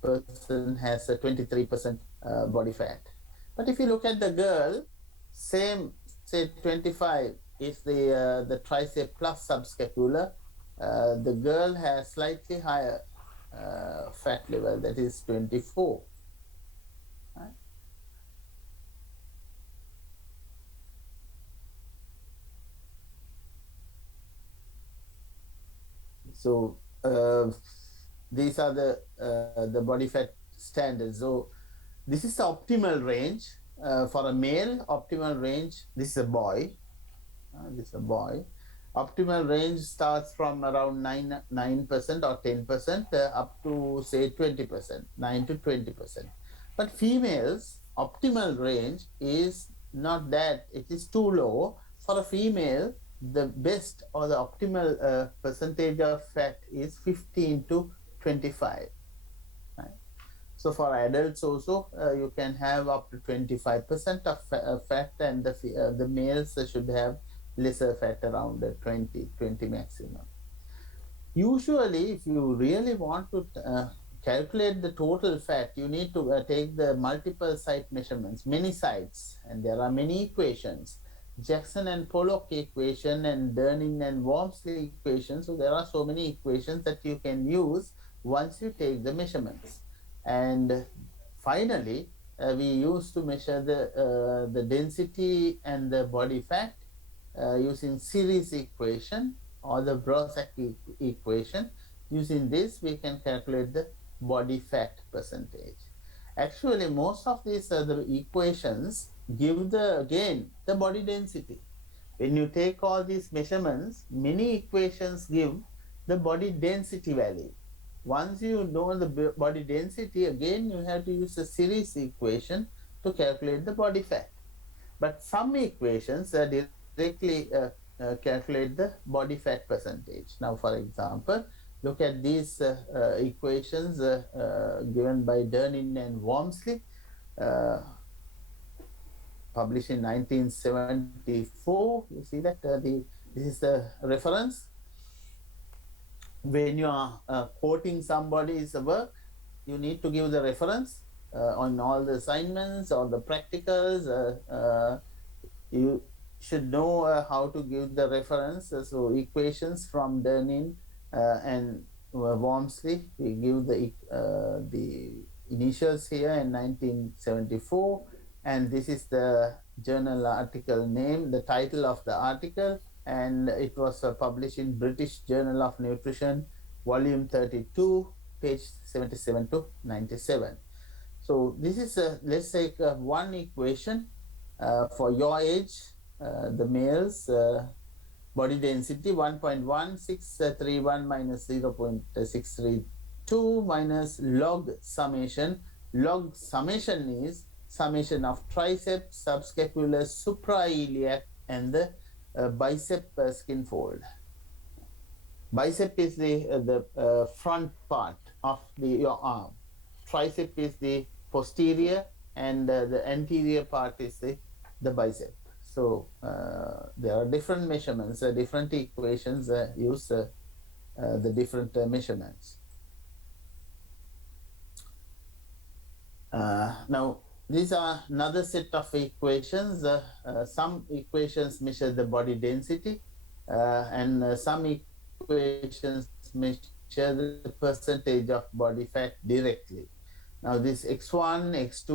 person has a 23% body fat. But if you look at the girl, same, say 25 is the tricep plus subscapular. The girl has slightly higher fat level, that is 24. Right? So these are the body fat standards. So this is the optimal range for a male. Optimal range. This is a boy. This is a boy. Optimal range starts from around 9% or 10% up to say 20%, 9 to 20%. But females, optimal range is not that, it is too low. For a female, the best or the optimal percentage of fat is 15 to 25. Right? So for adults also, you can have up to 25% of fat, and the males should have lesser fat, around 20 maximum. Usually, if you really want to calculate the total fat, you need to take the multiple site measurements, many sites, and there are many equations. Jackson and Pollock equation and Durnin and Wormsley equation. So there are so many equations that you can use once you take the measurements. And finally, we used to measure the density and the body fat using series equation or the Brozak equation. Using this, we can calculate the body fat percentage. Actually, most of these the equations give the body density. When you take all these measurements, many equations give the body density value. Once you know the body density, again you have to use a series equation to calculate the body fat. But some equations directly calculate the body fat percentage. Now, for example, look at these equations given by Durnin and Wormsley, published in 1974. You see that this is the reference. When you are quoting somebody's work, you need to give the reference on all the assignments or the practicals. You should know how to give the reference. So equations from Durnin and Wormsley, we give the initials here in 1974, and this is the journal article name, the title of the article, and it was published in British Journal of Nutrition, volume 32, page 77 to 97. So this is let's take one equation for your age, the males, body density 1.1631 minus 0.632 minus log summation. Log summation is summation of tricep, subscapular, suprailiac, and the bicep skin fold. Bicep is the front part of your arm. Tricep is the posterior, and the anterior part is the bicep. So there are different measurements, different equations use the different measurements. Now, these are another set of equations. Some equations measure the body density, and some equations measure the percentage of body fat directly. Now, this X1, X2,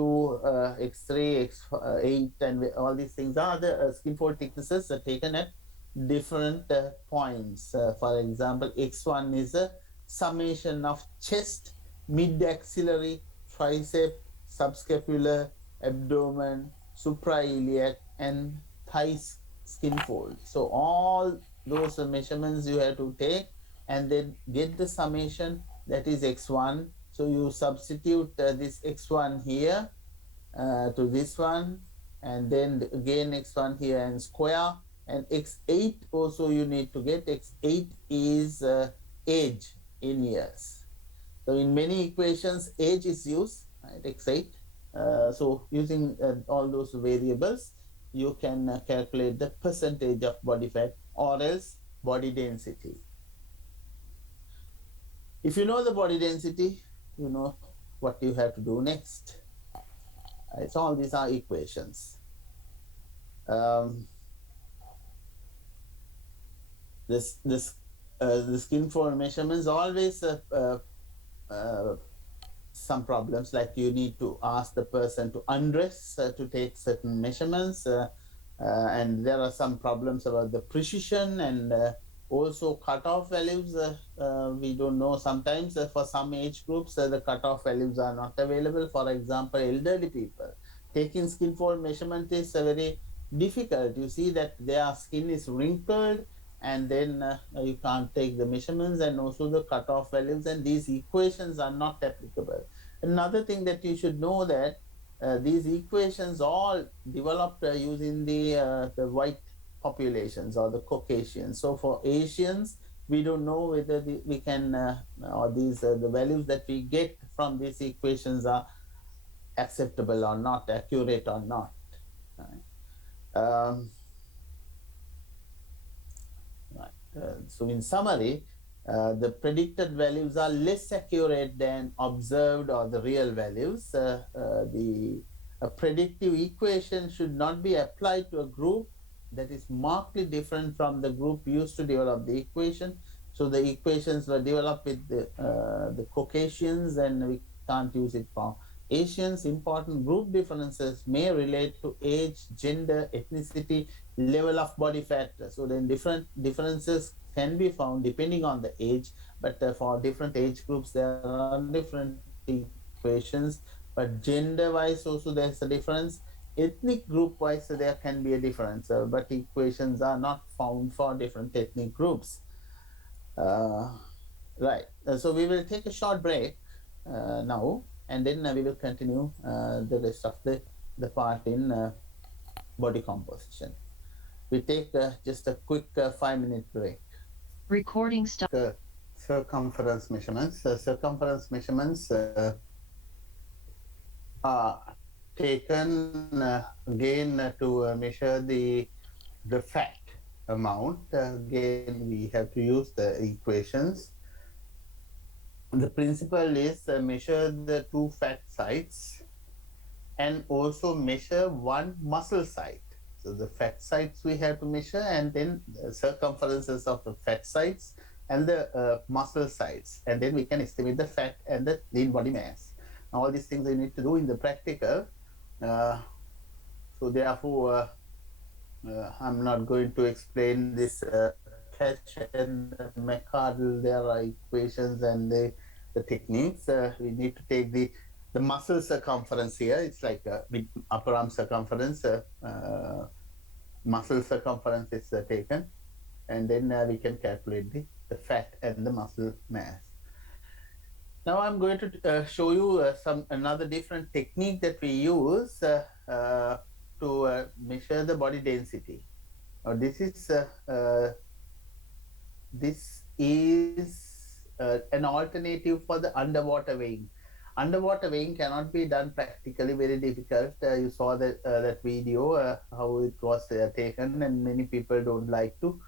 X3, X8, and all these things are the skin fold thicknesses are taken at different points. For example, X1 is a summation of chest, mid-axillary, tricep, subscapular, abdomen, suprailiac, and thigh skin fold. So all those measurements you have to take and then get the summation, that is X1. So you substitute this X1 here to this one, and then again X1 here and square, and X8 also you need to get. X8 is age in years. So in many equations, age is used, right, X8. So using all those variables, you can calculate the percentage of body fat, or else body density. If you know the body density, you know what you have to do next. Right, so all these are equations. The skin fold measurements always some problems, like you need to ask the person to undress to take certain measurements, and there are some problems about the precision and Also, cutoff values, we don't know. Sometimes for some age groups, the cutoff values are not available. For example, elderly people. Taking skin fold measurement is very difficult. You see that their skin is wrinkled, and then you can't take the measurements, and also the cutoff values, and these equations are not applicable. Another thing that you should know that these equations all developed using the white populations or the Caucasians. So for Asians, we don't know whether we can or these the values that we get from these equations are acceptable or not, accurate or not. Right. So in summary, the predicted values are less accurate than observed or the real values. The predictive equation should not be applied to a group that is markedly different from the group used to develop the equation. So the equations were developed with the Caucasians, and we can't use it for Asians. Important group differences may relate to age, gender, ethnicity, level of body fat. So then different differences can be found depending on the age, but for different age groups there are different equations. But gender wise also there's a difference. Ethnic group wise there can be a difference, but equations are not found for different ethnic groups. Right. So we will take a short break now, and then we will continue the rest of the part in body composition. We take just a quick 5-minute break. Recording stop. Circumference measurements. Circumference measurements are taken again to measure the fat amount. Again, we have to use the equations. The principle is measure the 2 fat sites and also measure 1 muscle site. So the fat sites we have to measure, and then the circumferences of the fat sites and the muscle sites, and then we can estimate the fat and the lean body mass. Now, all these things we need to do in the practical. So therefore, I'm not going to explain this Catch and McArdle. There are equations and the techniques. We need to take the muscle circumference here. It's like a upper arm circumference. Muscle circumference is taken, and then we can calculate the fat and the muscle mass. Now I'm going to show you another different technique that we use to measure the body density. Now this is an alternative for the underwater weighing. Underwater weighing cannot be done practically, very difficult. You saw that video, how it was taken, and many people don't like to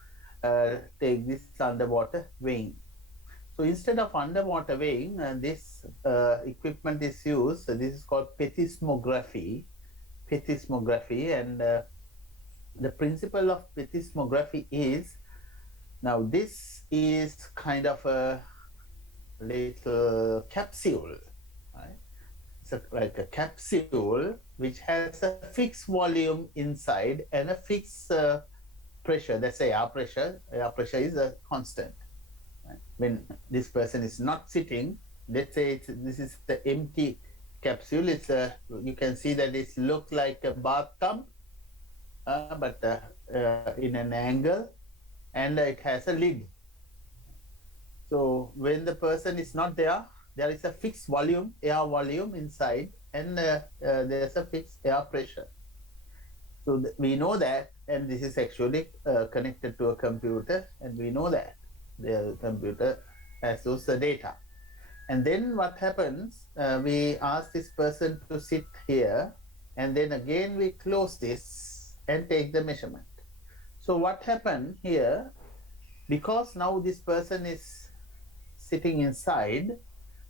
take this underwater weighing. So instead of underwater weighing, this equipment is used. So this is called plethysmography. And the principle of plethysmography is, now this is kind of a little capsule, right? It's like a capsule which has a fixed volume inside and a fixed pressure. That's air pressure. Air pressure is a constant. Right? When this person is not sitting, let's say this is the empty capsule. It's you can see that it looks like a bathtub, but in an angle, and it has a lid. So when the person is not there, there is a fixed volume, air volume inside, and there's a fixed air pressure. So we know that, and this is actually connected to a computer, and we know that the computer has those data. And then what happens, we ask this person to sit here, and then again we close this and take the measurement. So what happened here, because now this person is sitting inside,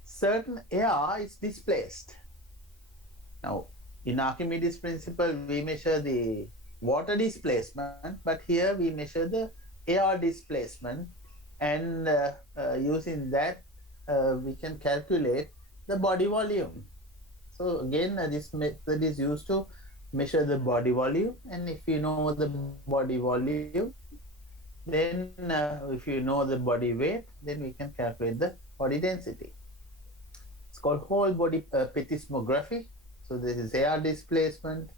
certain air is displaced. Now, in Archimedes principle, we measure the water displacement, but here we measure the air displacement, and using that, we can calculate the body volume. So again, this method is used to measure the body volume, and if you know the body volume, Then if you know the body weight, then we can calculate the body density. It's called whole body plethysmography. So this is air displacement.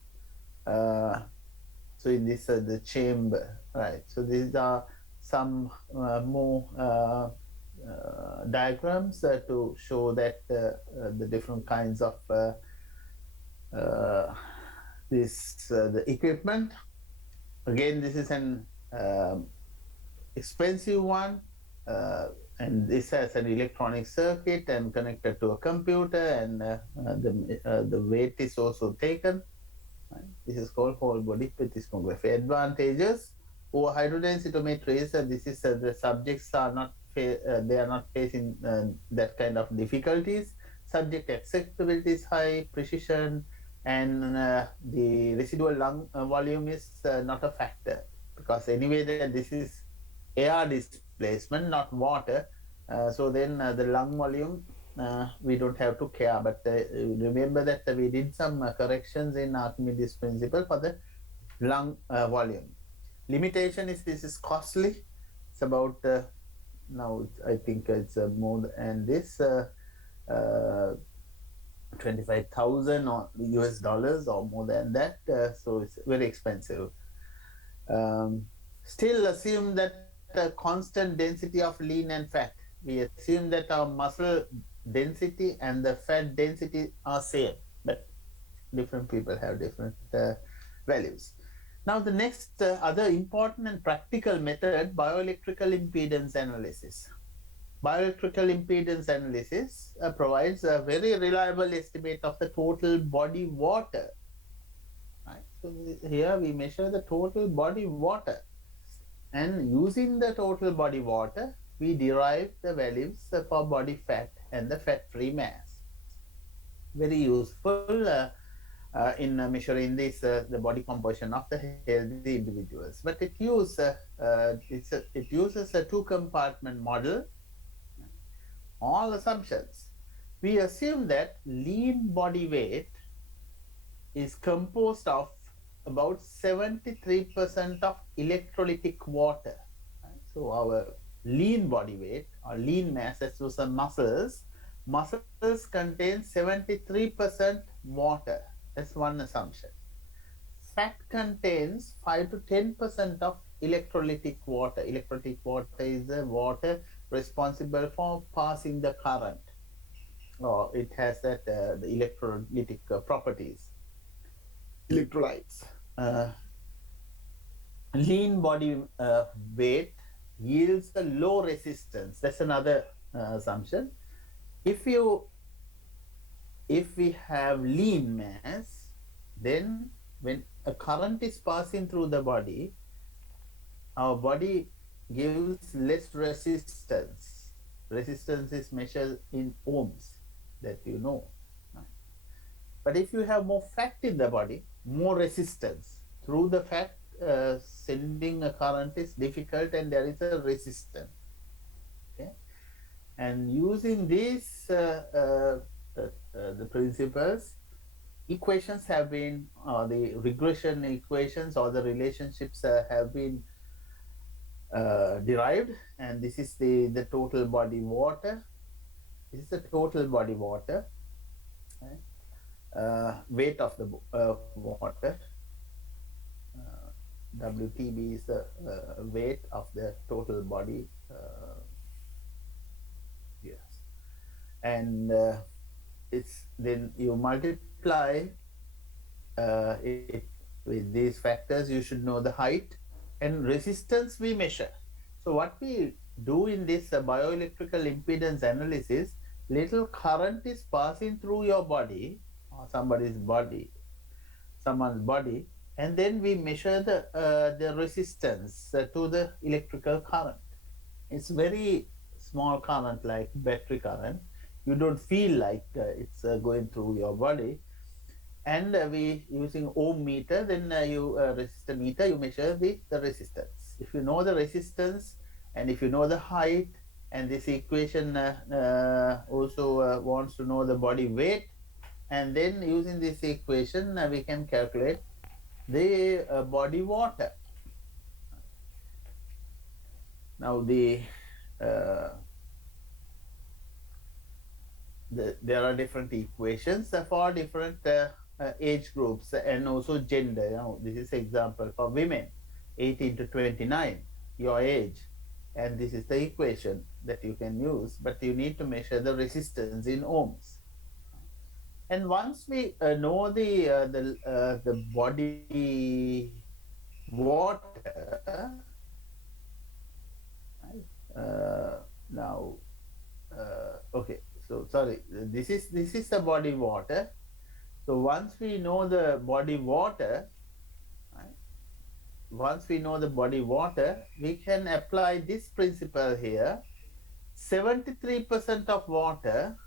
So in this the chamber, right? So these are some more diagrams to show that the different kinds of the equipment. Again, this is an expensive one, and this has an electronic circuit and connected to a computer, and the weight is also taken. Right? This is called whole body plethysmography. Advantages over hydrodensitometry is this is the subjects are not they are not facing that kind of difficulties. Subject acceptability is high, precision, and the residual lung volume is not a factor, because anyway this is air displacement, not water. So then the lung volume we don't have to care. But remember that we did some corrections in Archimedes principle for the lung volume. Limitation is this is costly. It's about now I think it's more than this 25,000 or US dollars or more than that. So it's very expensive. Still assume that constant density of lean and fat. We assume that our muscle density and the fat density are same, but different people have different values. Now the next other important and practical method, bioelectrical impedance analysis. Bioelectrical impedance analysis provides a very reliable estimate of the total body water. Right? So here we measure the total body water, and using the total body water, we derive the values for body fat and the fat-free mass. Very useful in measuring this the body composition of the healthy individuals. But it uses a two-compartment model. All assumptions. We assume that lean body weight is composed of about 73% of electrolytic water. Right? So our lean body weight or lean mass, as well as muscles contain 73% water. That's one assumption. Fat contains 5 to 10% of electrolytic water. Electrolytic water is the water responsible for passing the current, or it has that the electrolytic properties, electrolytes. Lean body weight yields a low resistance. That's another assumption. If we have lean mass, then when a current is passing through the body, our body gives less resistance. Resistance is measured in ohms, that you know. But if you have more fat in the body, more resistance. Through the fat, sending a current is difficult, and there is a resistance. Okay? And using these the principles, equations have been, the regression equations or the relationships have been derived, and this is the total body water. This is the total body water, right? Weight of the water. WTB is the weight of the total body. Yes, and it's then you multiply it with these factors. You should know the height and resistance we measure. So what we do in this bioelectrical impedance analysis, little current is passing through your body or someone's body, and then we measure the resistance to the electrical current. It's very small current, like battery current. You don't feel like it's going through your body. And we using ohm meter, then you resistor meter, you measure the resistance. If you know the resistance and if you know the height, and this equation also wants to know the body weight, and then using this equation we can calculate the body water. Now uh, there are different equations for different age groups and also gender. This is example for women, 18 to 29, your age, and this is the equation that you can use, but you need to measure the resistance in ohms. And once we know the body water, now okay, so sorry, this is the body water. So once we know the body water, right, once we know the body water, we can apply this principle here. 73% of water,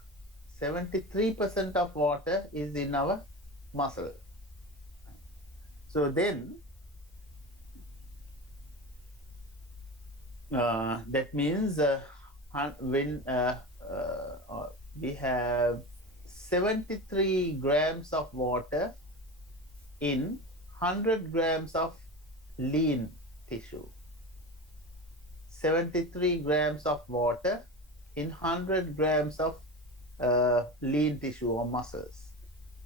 73% of water is in our muscle. So then that means when we have 73 grams of water in 100 grams of lean tissue. 73 grams of water in 100 grams of lean tissue or muscles.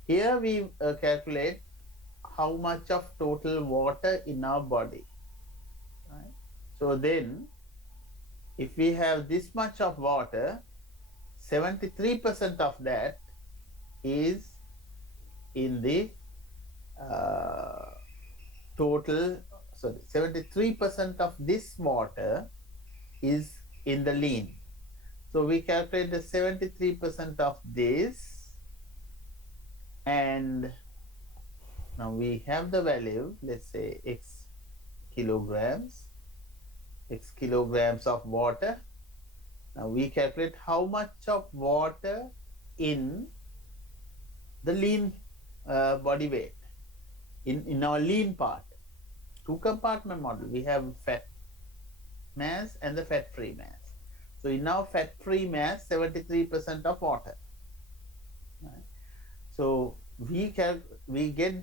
Here we calculate how much of total water in our body. Right? So then, if we have this much of water, 73% of that is in the total, sorry, 73% of this water is in the lean. So we calculate the 73% of this, and now we have the value, let's say x kilograms of water. Now we calculate how much of water in the lean body weight, in our lean part. Two compartment model, we have fat mass and the fat free mass. So in our fat free mass, 73% of water. Right? So we get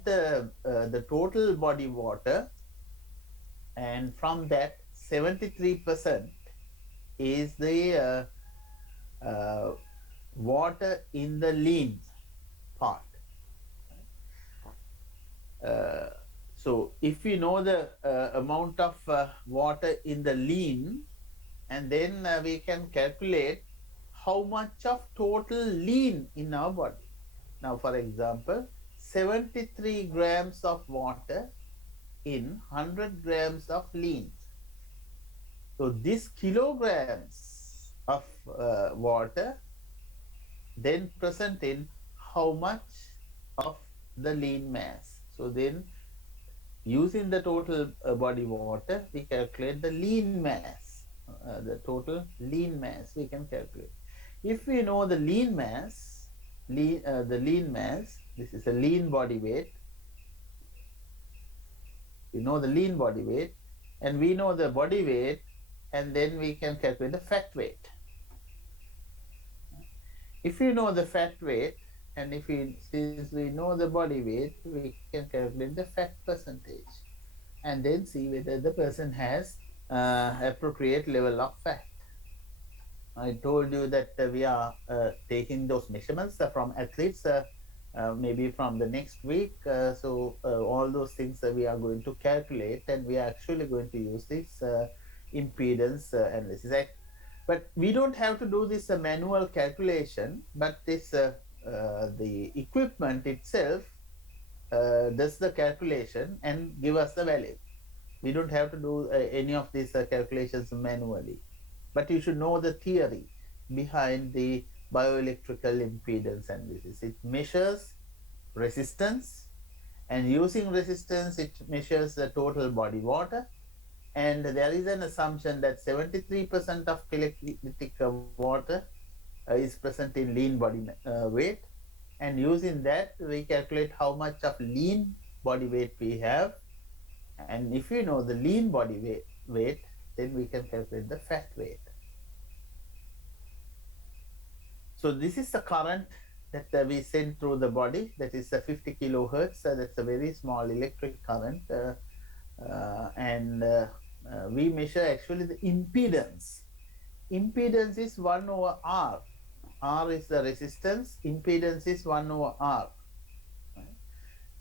the total body water, and from that 73% is the water in the lean part. So if we know the amount of water in the lean, and then we can calculate how much of total lean in our body. Now, for example, 73 grams of water in 100 grams of lean. So this kilograms of water then present in how much of the lean mass. So then, using the total body water, we calculate the lean mass, the total lean mass we can calculate. If we know the lean mass, the lean mass, this is a lean body weight. We know the lean body weight, and we know the body weight, and then we can calculate the fat weight. If we know the fat weight, and since we know the body weight, we can calculate the fat percentage, and then see whether the person has appropriate level of fat. I told you that we are taking those measurements from athletes, maybe from the next week. So all those things we are going to calculate, and we are actually going to use this impedance analysis. But we don't have to do this manual calculation, but this the equipment itself does the calculation and give us the value. We don't have to do any of these calculations manually. But you should know the theory behind the bioelectrical impedance analysis. It measures resistance, and using resistance, it measures the total body water. And there is an assumption that 73% of electrolytic water is present in lean body weight. And using that, we calculate how much of lean body weight we have. And if we know the lean body weight, then we can calculate the fat weight. So this is the current that we send through the body. That is a 50 kilohertz. That's a very small electric current. And we measure actually the impedance. Impedance is 1 over R. R is the resistance, impedance is 1 over R. Right?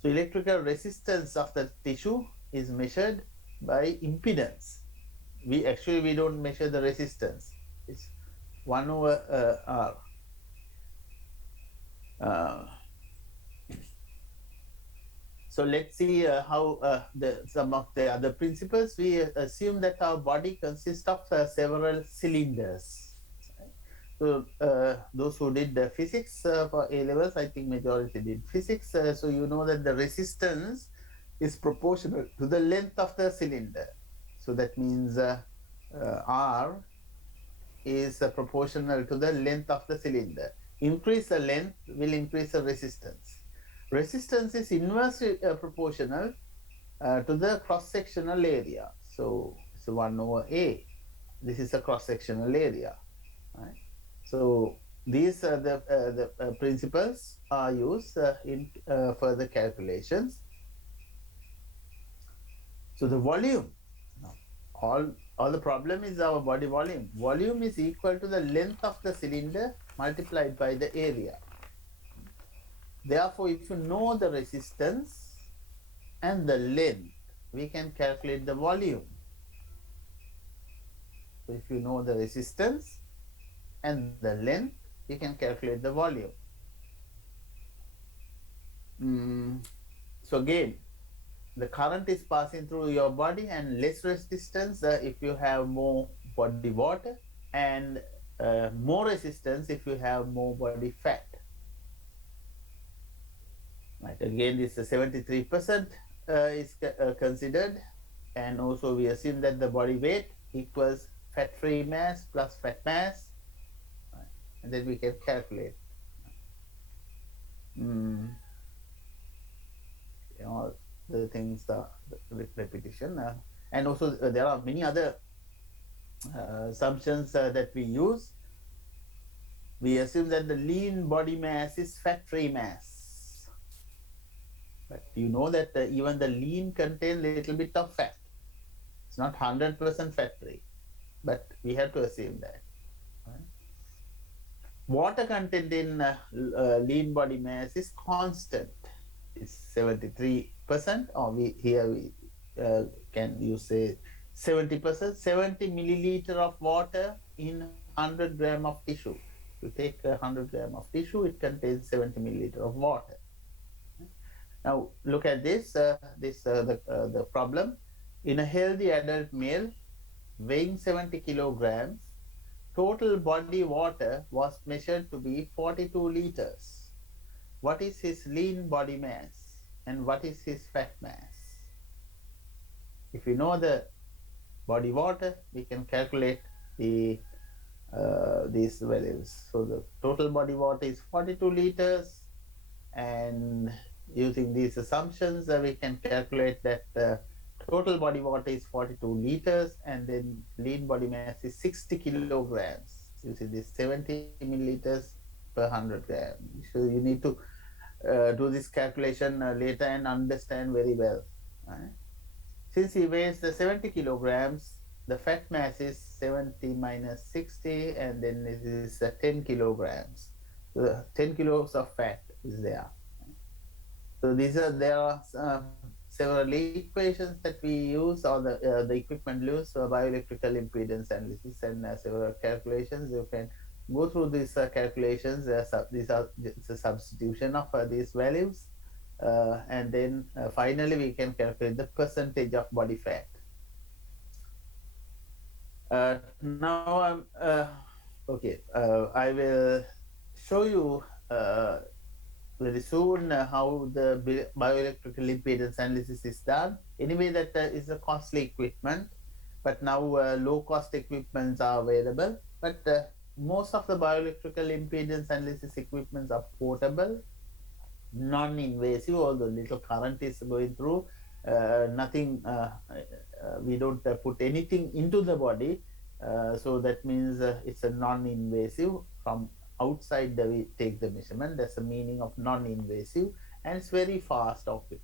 So electrical resistance of the tissue is measured by impedance. We don't measure the resistance. It's 1 over R. So let's see how some of the other principles. We assume that our body consists of several cylinders. So those who did physics for A levels, I think majority did physics. So you know that the resistance is proportional to the length of the cylinder. So that means R is proportional to the length of the cylinder. Increase the length will increase the resistance. Resistance is inversely proportional to the cross-sectional area. So it's 1 over A. This is a cross-sectional area. Right? So these are the principles are used in further calculations. So the volume, all the problem is our body volume. Volume is equal to the length of the cylinder multiplied by the area. Therefore, if you know the resistance and the length, we can calculate the volume. So if you know the resistance and the length, we can calculate the volume. So again, the current is passing through your body and less resistance if you have more body water, and more resistance if you have more body fat. Right. Again, this 73% is considered, and also we assume that the body weight equals fat-free mass plus fat mass, right. And then we can calculate. All the things, the repetition, and also there are many other assumptions that we use. We assume that the lean body mass is fat-free mass. But you know that even the lean contains a little bit of fat. It's not 100% fat-free, but we have to assume that. Right? Water content in lean body mass is constant. It's 73%, or we can you say 70%, 70 milliliter of water in 100 gram of tissue. You take 100 gram of tissue, it contains 70 milliliter of water. Now look at this, the problem. In a healthy adult male weighing 70 kilograms, total body water was measured to be 42 liters. What is his lean body mass and what is his fat mass? If we know the body water, we can calculate these values. So the total body water is 42 liters, and using these assumptions, we can calculate that total body water is 42 liters, and then lean body mass is 60 kilograms. You see this 70 milliliters per 100 grams. So you need to do this calculation later and understand very well. Right? Since he weighs 70 kilograms, the fat mass is 70 minus 60, and then it is 10 kilograms. So 10 kilos of fat is there. So there are several equations that we use, or the equipment used for bioelectrical impedance analysis, and several calculations. You can go through these calculations. These are the substitution of these values, and then finally we can calculate the percentage of body fat. Now I'm okay. I will show you very soon how the bioelectrical impedance analysis is done. Anyway, that is a costly equipment, but now low-cost equipments are available. But most of the bioelectrical impedance analysis equipments are portable, non-invasive, although little current is going through. Nothing, we don't put anything into the body, so that means it's a non-invasive. From outside we take the measurement. That's the meaning of non-invasive, and it's very fast or quick.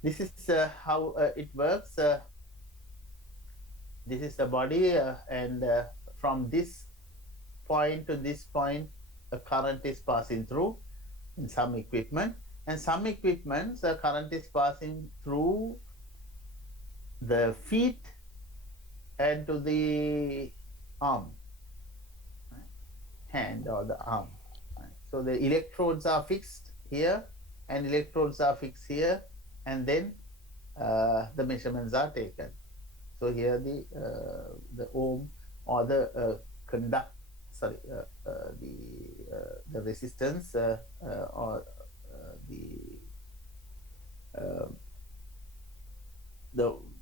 This is how it works. this is the body, and from this point to this point, a current is passing through in some equipment, and some equipments the current is passing through the feet and to the arm, right? Hand or the arm, right? So the electrodes are fixed here and electrodes are fixed here, and then the measurements are taken. So here the ohm or the the resistance or the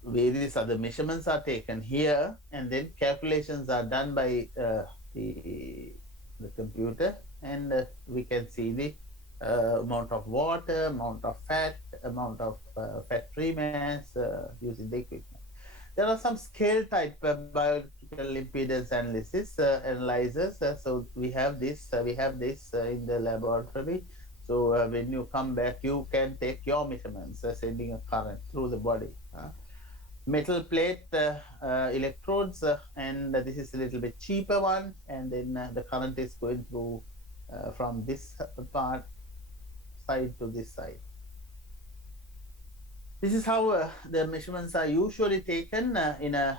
various other measurements are taken here, and then calculations are done by the computer, and we can see the amount of water, amount of fat, amount of fat-free mass using the equipment. There are some scale type bioelectrical impedance analysis analyzers. So we have this in the laboratory. So when you come back, you can take your measurements, sending a current through the body. Metal plate electrodes, and this is a little bit cheaper one, and then the current is going through from this side to this side. This is how the measurements are usually taken in a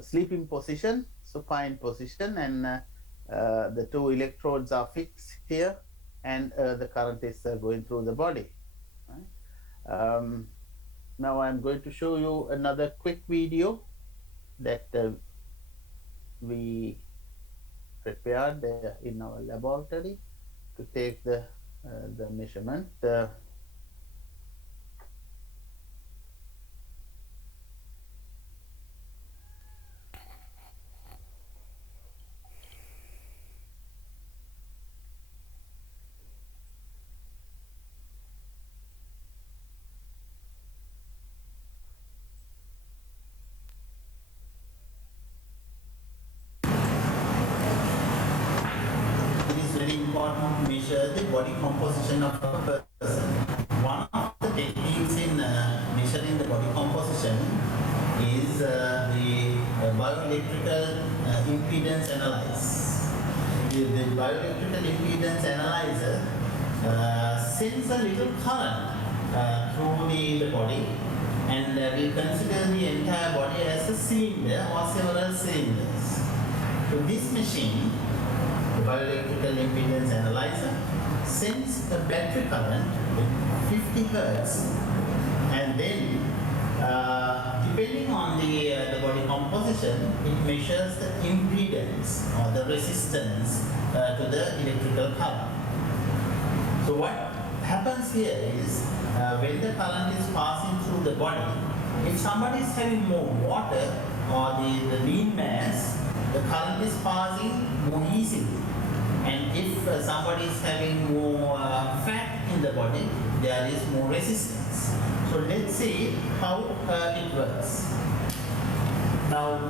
sleeping position, supine position, and the two electrodes are fixed here, and the current is going through the body. Right? Now I'm going to show you another quick video that we prepared in our laboratory to take the measurement. To measure the body composition of a person. One of the techniques in measuring the body composition is the bioelectrical impedance analyzer. The bioelectrical impedance analyzer sends a little current through the body, and we consider the entire body as a cylinder or several cylinders. So this machine, the bioelectrical impedance analyzer, sends a battery current with 50 hertz, and then depending on the body composition, it measures the impedance or the resistance to the electrical current. So what happens here is when the current is passing through the body, if somebody is having more water or the lean mass, the current is passing more easily. And if somebody is having more fat in the body, there is more resistance. So let's see how it works. Now,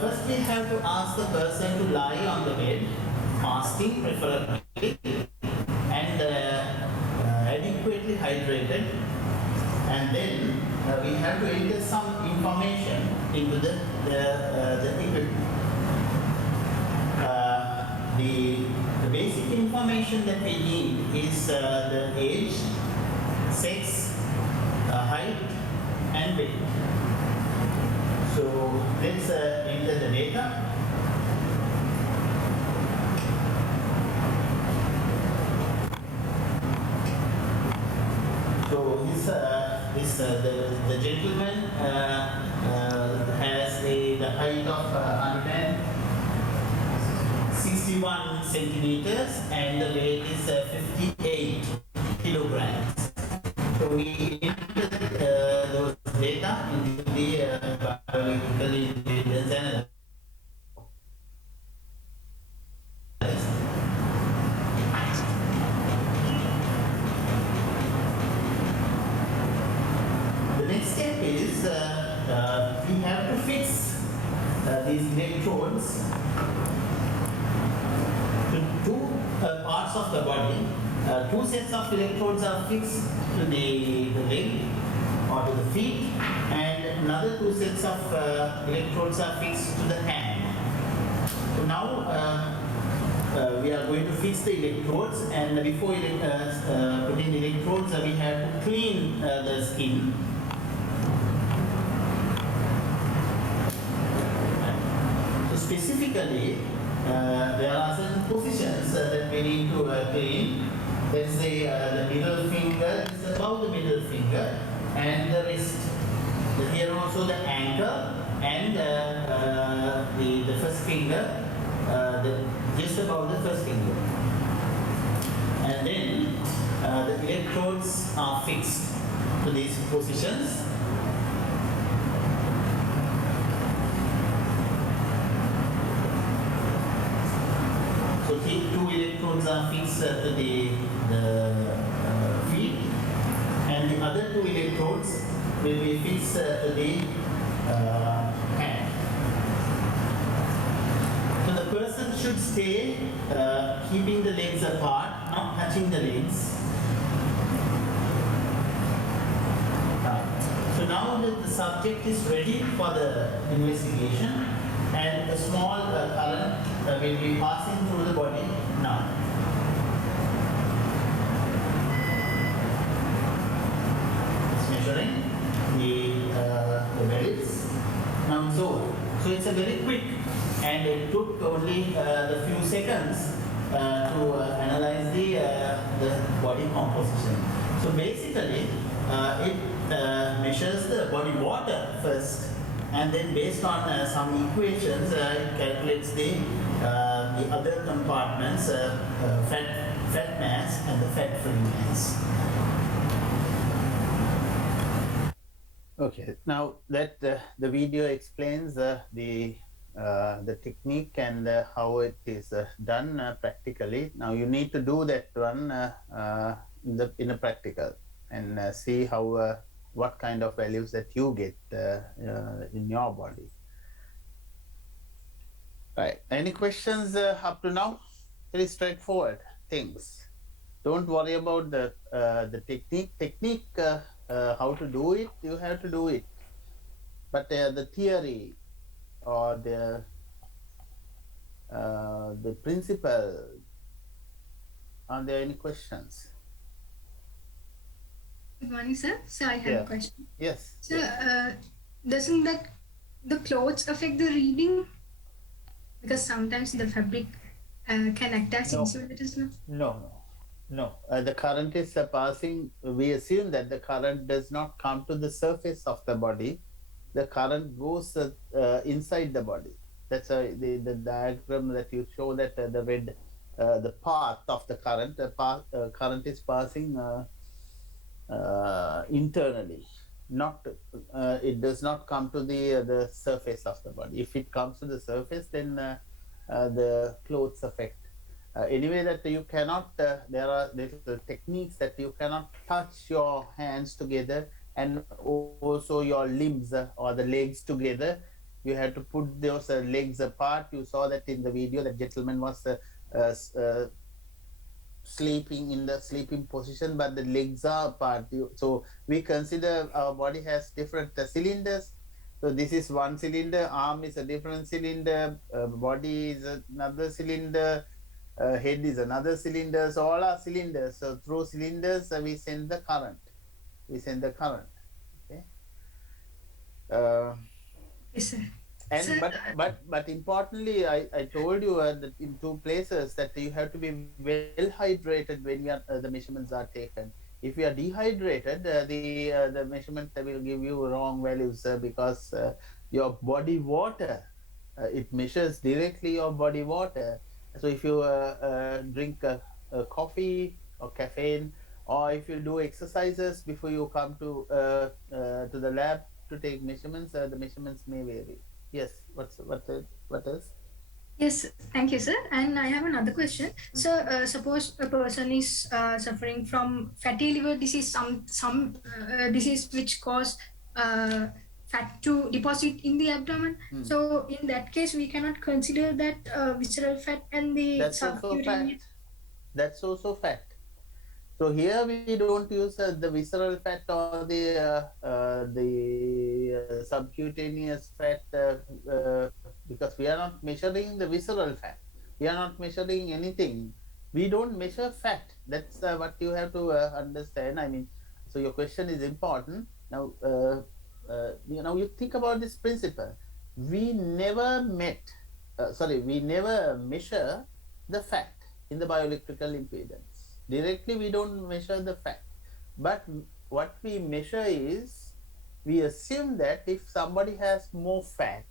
first we have to ask the person to lie on the bed, fasting preferably, and adequately hydrated. And then we have to enter some information into the equipment. The basic information that we need is the age, sex, height, and weight. So let's enter the data. So the gentleman has the height of 161 centimeters, and the weight is 58 kilograms. So we enter those data into the bioelectrical impedance analysis. The next step is we have to fix these electrodes to two parts of the body. Two sets of electrodes are fixed to the leg or to the feet, and another 2 sets of electrodes are fixed to the hand. So now we are going to fix the electrodes, and before putting electrodes, we have to clean the skin. So specifically, there are certain positions that we need to clean. Let's say the middle finger is above the middle finger, and the wrist. Here also the ankle and the first finger, just above the first finger. And then the electrodes are fixed to these positions. So here 2 electrodes are fixed to the feet, and the other 2 electrodes will be fixed to the hand. So the person should stay keeping the legs apart, not touching the legs. So now that the subject is ready for the investigation, and a small current will be passing through the body now. It's measuring the values. Now so it's a very quick, and it took only the few seconds to analyze the body composition. So basically, it measures the body water first, and then based on some equations, it calculates the other compartments, fat mass and the fat-free mass. Okay, now that the video explains the technique and how it is done practically. Now you need to do that one in a practical, and see how what kind of values that you get in your body. Right. Any questions up to now? Very straightforward things. Don't worry about the technique. How to do it? You have to do it. But the theory or the principle. Are there any questions? Good morning, sir. So I have a question. Yes. So doesn't the clothes affect the reading? Because sometimes the fabric can act as insulators. No. The current is passing. We assume that the current does not come to the surface of the body. The current goes inside the body. That's the diagram that you show, that the red, the path of the current. The current is passing internally. Not it does not come to the surface of the body. If it comes to the surface, then the clothes affect. Anyway, that you cannot, there are little techniques that you cannot touch your hands together and also your limbs or the legs together. You have to put those legs apart. You saw that in the video. The gentleman was sleeping in the sleeping position, but the legs are apart. So we consider our body has different cylinders. So this is one cylinder, arm is a different cylinder, body is another cylinder, head is another cylinder. So all are cylinders. So through cylinders we send the current. Okay. Yes, sir. And Sir, but importantly, I told you that in 2 places that you have to be well hydrated when the measurements are taken. If you are dehydrated, the measurement will give you wrong values because your body water, it measures directly your body water. So if you drink coffee or caffeine, or if you do exercises before you come to the lab to take measurements, the measurements may vary. Yes, what else? yes, thank you, sir. And I have another question. So suppose a person is suffering from fatty liver disease, some disease which cause fat to deposit in the abdomen. So in that case, we cannot consider that visceral fat and the That's also subcutaneous. fact. That's also fact. So here we don't use the visceral fat or the subcutaneous fat because we are not measuring the visceral fat. We are not measuring anything. We don't measure fat. That's what you have to understand. I mean, so your question is important. Now, you think about this principle. We never we never measure the fat in the bioelectrical impedance. Directly, we don't measure the fat. But what we measure is, we assume that if somebody has more fat,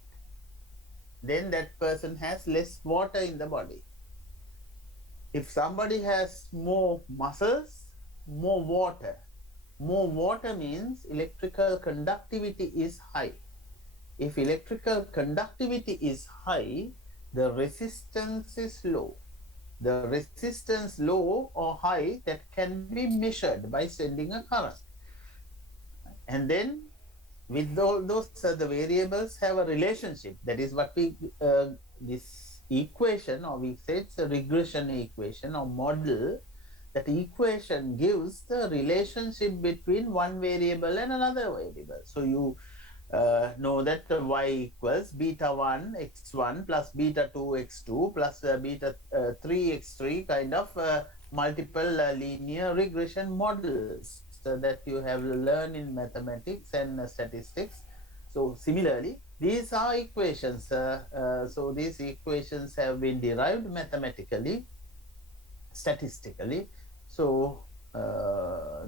then that person has less water in the body. If somebody has more muscles, more water. More water means electrical conductivity is high. If electrical conductivity is high, the resistance is low. The resistance low or high, that can be measured by sending a current. And then with all those the variables have a relationship. That is what we this equation, or we say it's a regression equation or model. That equation gives the relationship between one variable and another variable. So you know that y equals beta 1 x1 plus beta 2 x2 plus beta 3 x3 kind of multiple linear regression models that you have learned in mathematics and statistics. So similarly, these are equations. So these equations have been derived mathematically, statistically. So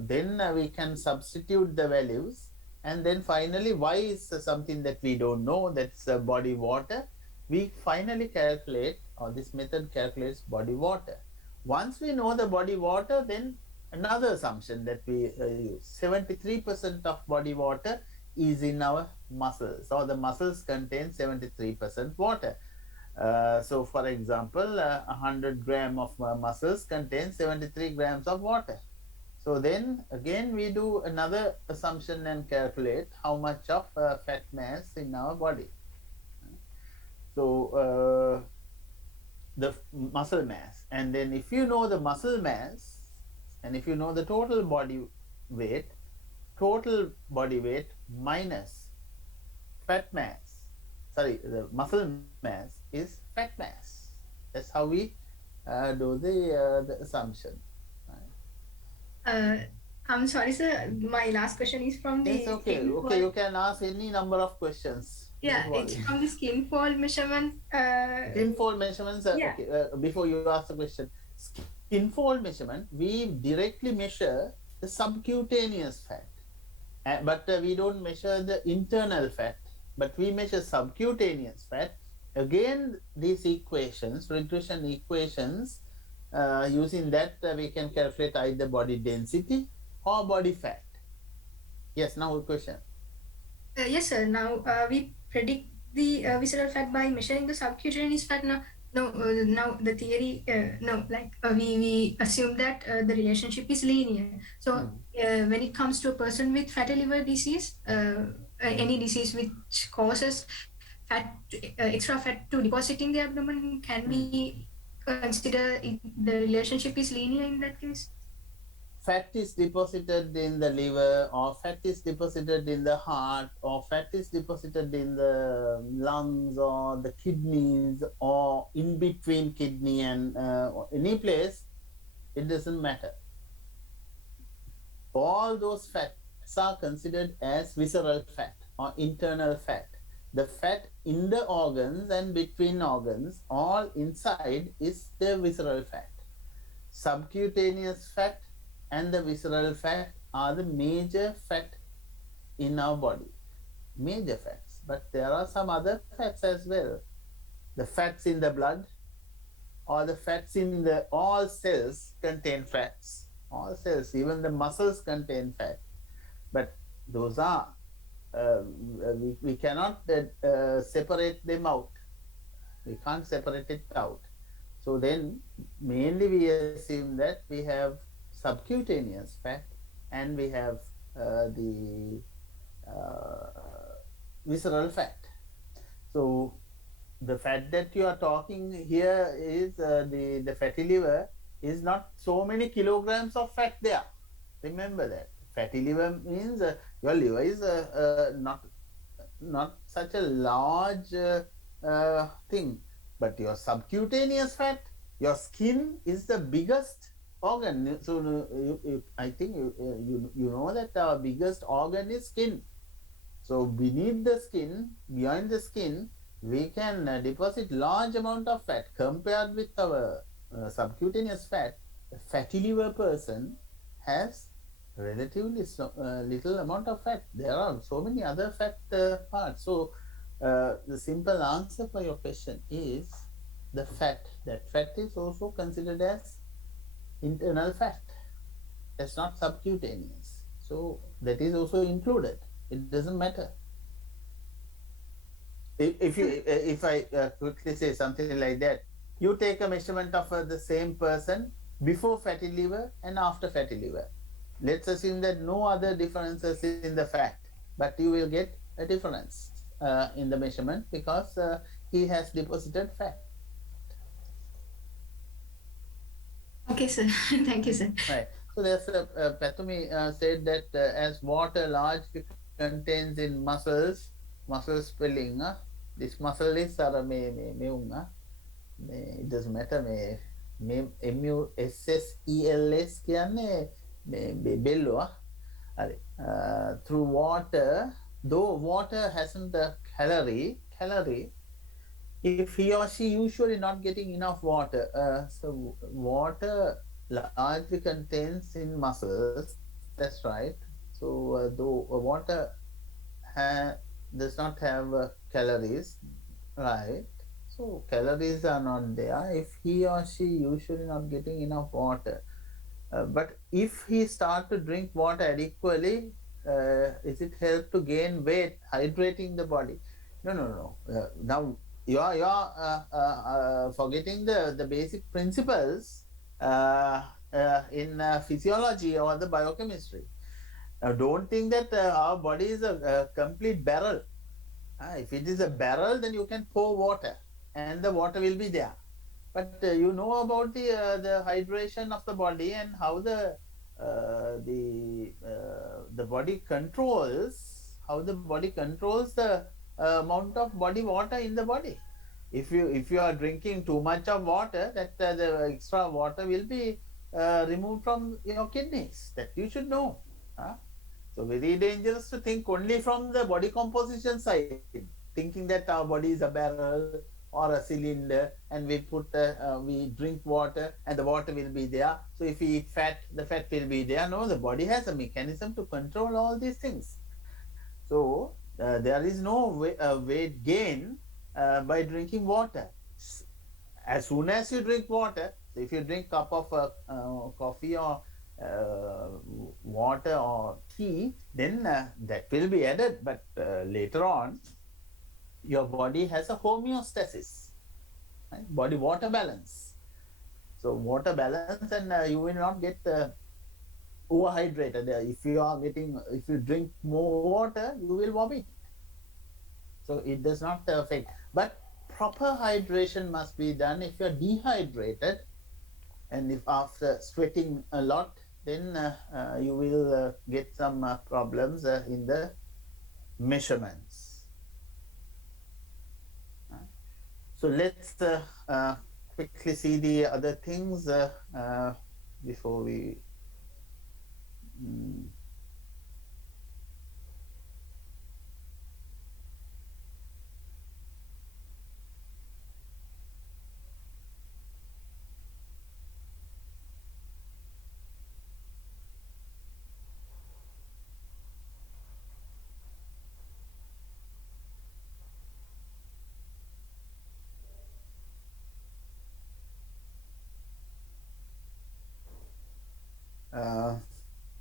then we can substitute the values, and then finally y is something that we don't know, that's body water. We finally calculate, or this method calculates body water. Once we know the body water, then another assumption that we use, 73% of body water is in our muscles, or the muscles contain 73% water. So for example, 100 gram of muscles contain 73 grams of water. So then again we do another assumption and calculate how much of fat mass in our body. So the muscle mass, and then if you know the muscle mass, and if you know the total body weight minus fat mass, the muscle mass is fat mass. That's how we do the assumption. I'm sorry, sir. My last question is from the It's okay. skin Okay, fold. you can ask any number of questions. Yeah, Don't it's worry. from the skin fold measurement. Skin-fold measurements. Yeah. Okay. Before you ask the question, skin-fold measurement, we directly measure the subcutaneous fat, but we don't measure the internal fat. But we measure subcutaneous fat. Again, these equations, regression equations, using that we can calculate either body density or body fat. Yes. Now, question. Yes, sir. Now we predict the visceral fat by measuring the subcutaneous fat. Now the theory, we assume that the relationship is linear. So when it comes to a person with fatty liver disease, any disease which causes extra fat to deposit in the abdomen, can we consider the relationship is linear in that case? Fat is deposited in the liver, or fat is deposited in the heart, or fat is deposited in the lungs or the kidneys, or in between kidney and any place, it doesn't matter. All those fats are considered as visceral fat or internal fat. The fat in the organs and between organs, all inside, is the visceral fat. Subcutaneous fat and the visceral fat are the major fat in our body. Major fats. But there are some other fats as well. The fats in the blood, or the fats in the all cells contain fats. All cells, even the muscles contain fat. But those are we cannot separate them out. We can't separate it out. So then mainly we assume that we have subcutaneous fat and we have the visceral fat. So the fat that you are talking here is the fatty liver is not so many kilograms of fat there. Remember that. Fatty liver means your liver is not such a large thing, but your subcutaneous fat, your skin is the biggest organ. So I think you know that our biggest organ is skin. So beneath the skin, behind the skin, we can deposit large amount of fat compared with our subcutaneous fat. A fatty liver person has relatively little amount of fat. There are so many other fat parts. So the simple answer for your question is the fat. That fat is also considered as internal fat. That's not subcutaneous. So that is also included. It doesn't matter. If I quickly say something like that, you take a measurement of the same person before fatty liver and after fatty liver. Let's assume that no other differences in the fat, but you will get a difference in the measurement because he has deposited fat. Okay, sir. Thank you, sir. Right. So there's Patumi said that as water largely contains in muscles, muscle spelling, this muscle is it doesn't matter MUSSELS කියන්නේ බෙල්ලුව හරි through water, though water hasn't a calorie, if he or she usually not getting enough water, so water largely contains in muscles, that's right. So though water does not have calories, right? So calories are not there if he or she usually not getting enough water. But if he start to drink water adequately, is it help to gain weight, hydrating the body? No. Now you are forgetting the basic principles in physiology or the biochemistry. Now don't think that our body is a complete barrel. If it is a barrel, then you can pour water and the water will be there. But you know about the hydration of the body and how the body controls the amount of body water in the body. If you are drinking too much of water, that the extra water will be removed from your kidneys. That you should know. So very dangerous to think only from the body composition side, thinking that our body is a barrel or a cylinder and we drink water and the water will be there. So if we eat fat, the fat will be there. No, the body has a mechanism to control all these things. So there is no weight gain by drinking water. As soon as you drink water, so if you drink cup of coffee or water or tea, then that will be added. But later on, your body has a homeostasis, right? Body water balance. So water balance, and you will not get overhydrated. If you drink more water, you will vomit. So it does not affect. But proper hydration must be done if you are dehydrated, and if after sweating a lot, then you will get some problems in the measurements. So let's quickly see the other things before we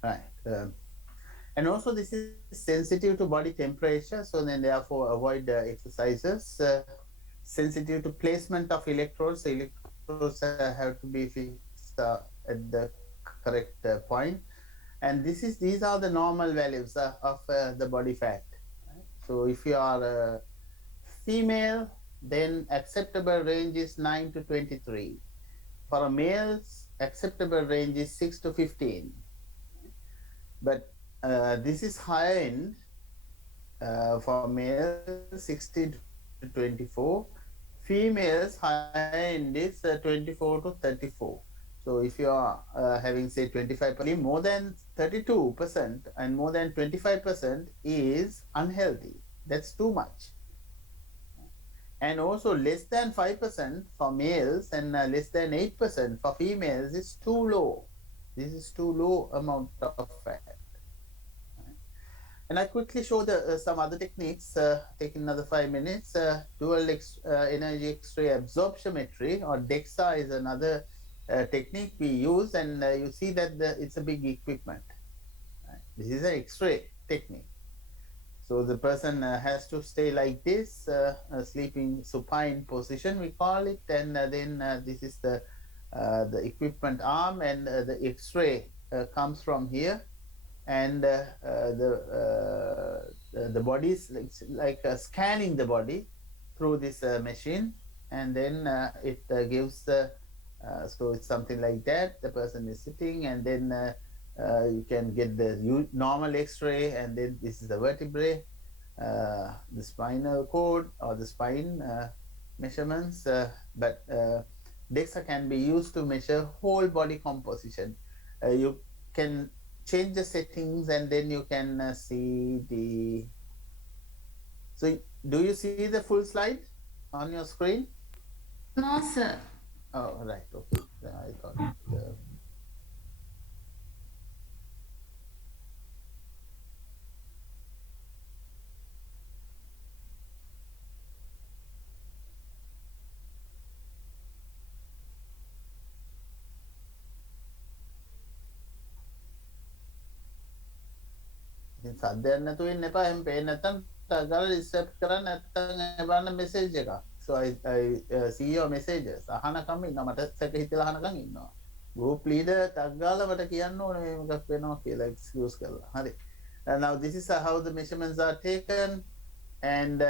right. And also this is sensitive to body temperature, so then therefore avoid exercises. Sensitive to placement of electrodes. So electrodes have to be fixed at the correct point. And these are the normal values of the body fat. Right? So if you are a female, then acceptable range is 9 to 23. For a males, acceptable range is 6 to 15. But this is higher end for males 16 to 24. Females higher end is 24 to 34. So if you are having say 25%, more than 32% and more than 25% is unhealthy. That's too much. And also less than 5% for males and less than 8% for females is too low. This is too low amount of fat. And I quickly show the some other techniques, take another 5 minutes. Dual energy X-ray absorptiometry or DEXA is another technique we use, and you see that it's a big equipment. This is an X-ray technique. So the person has to stay like this, sleeping supine position, we call it, and then this is the equipment arm, and the X-ray comes from here, and the body is like scanning the body through this machine, and then it gives so it's something like that. The person is sitting, and then you can get the normal X-ray, and then this is the vertebrae, the spinal cord or the spine measurements. But DEXA can be used to measure whole body composition. You can change the settings, and then you can see the. So, do you see the full slide on your screen? No, sir. Oh, right. Okay. I thought. සද්දයක් නැතුව ඉන්න එපා. එහෙම පේන්නේ නැත්නම් ගාලා disturb කරන්න නැත්නම් බලන්න මෙසේජ් එක. So I see your messages. අහනකම් ඉන්නවා. මට සැක හිතලා අහනකම් ඉන්නවා. Group leader ටක් ගාලා මට කියන්න ඕනේ මේ මොකක් වෙනවා කියලා excuse කරලා. හරි. Now this is how the measurements are taken, and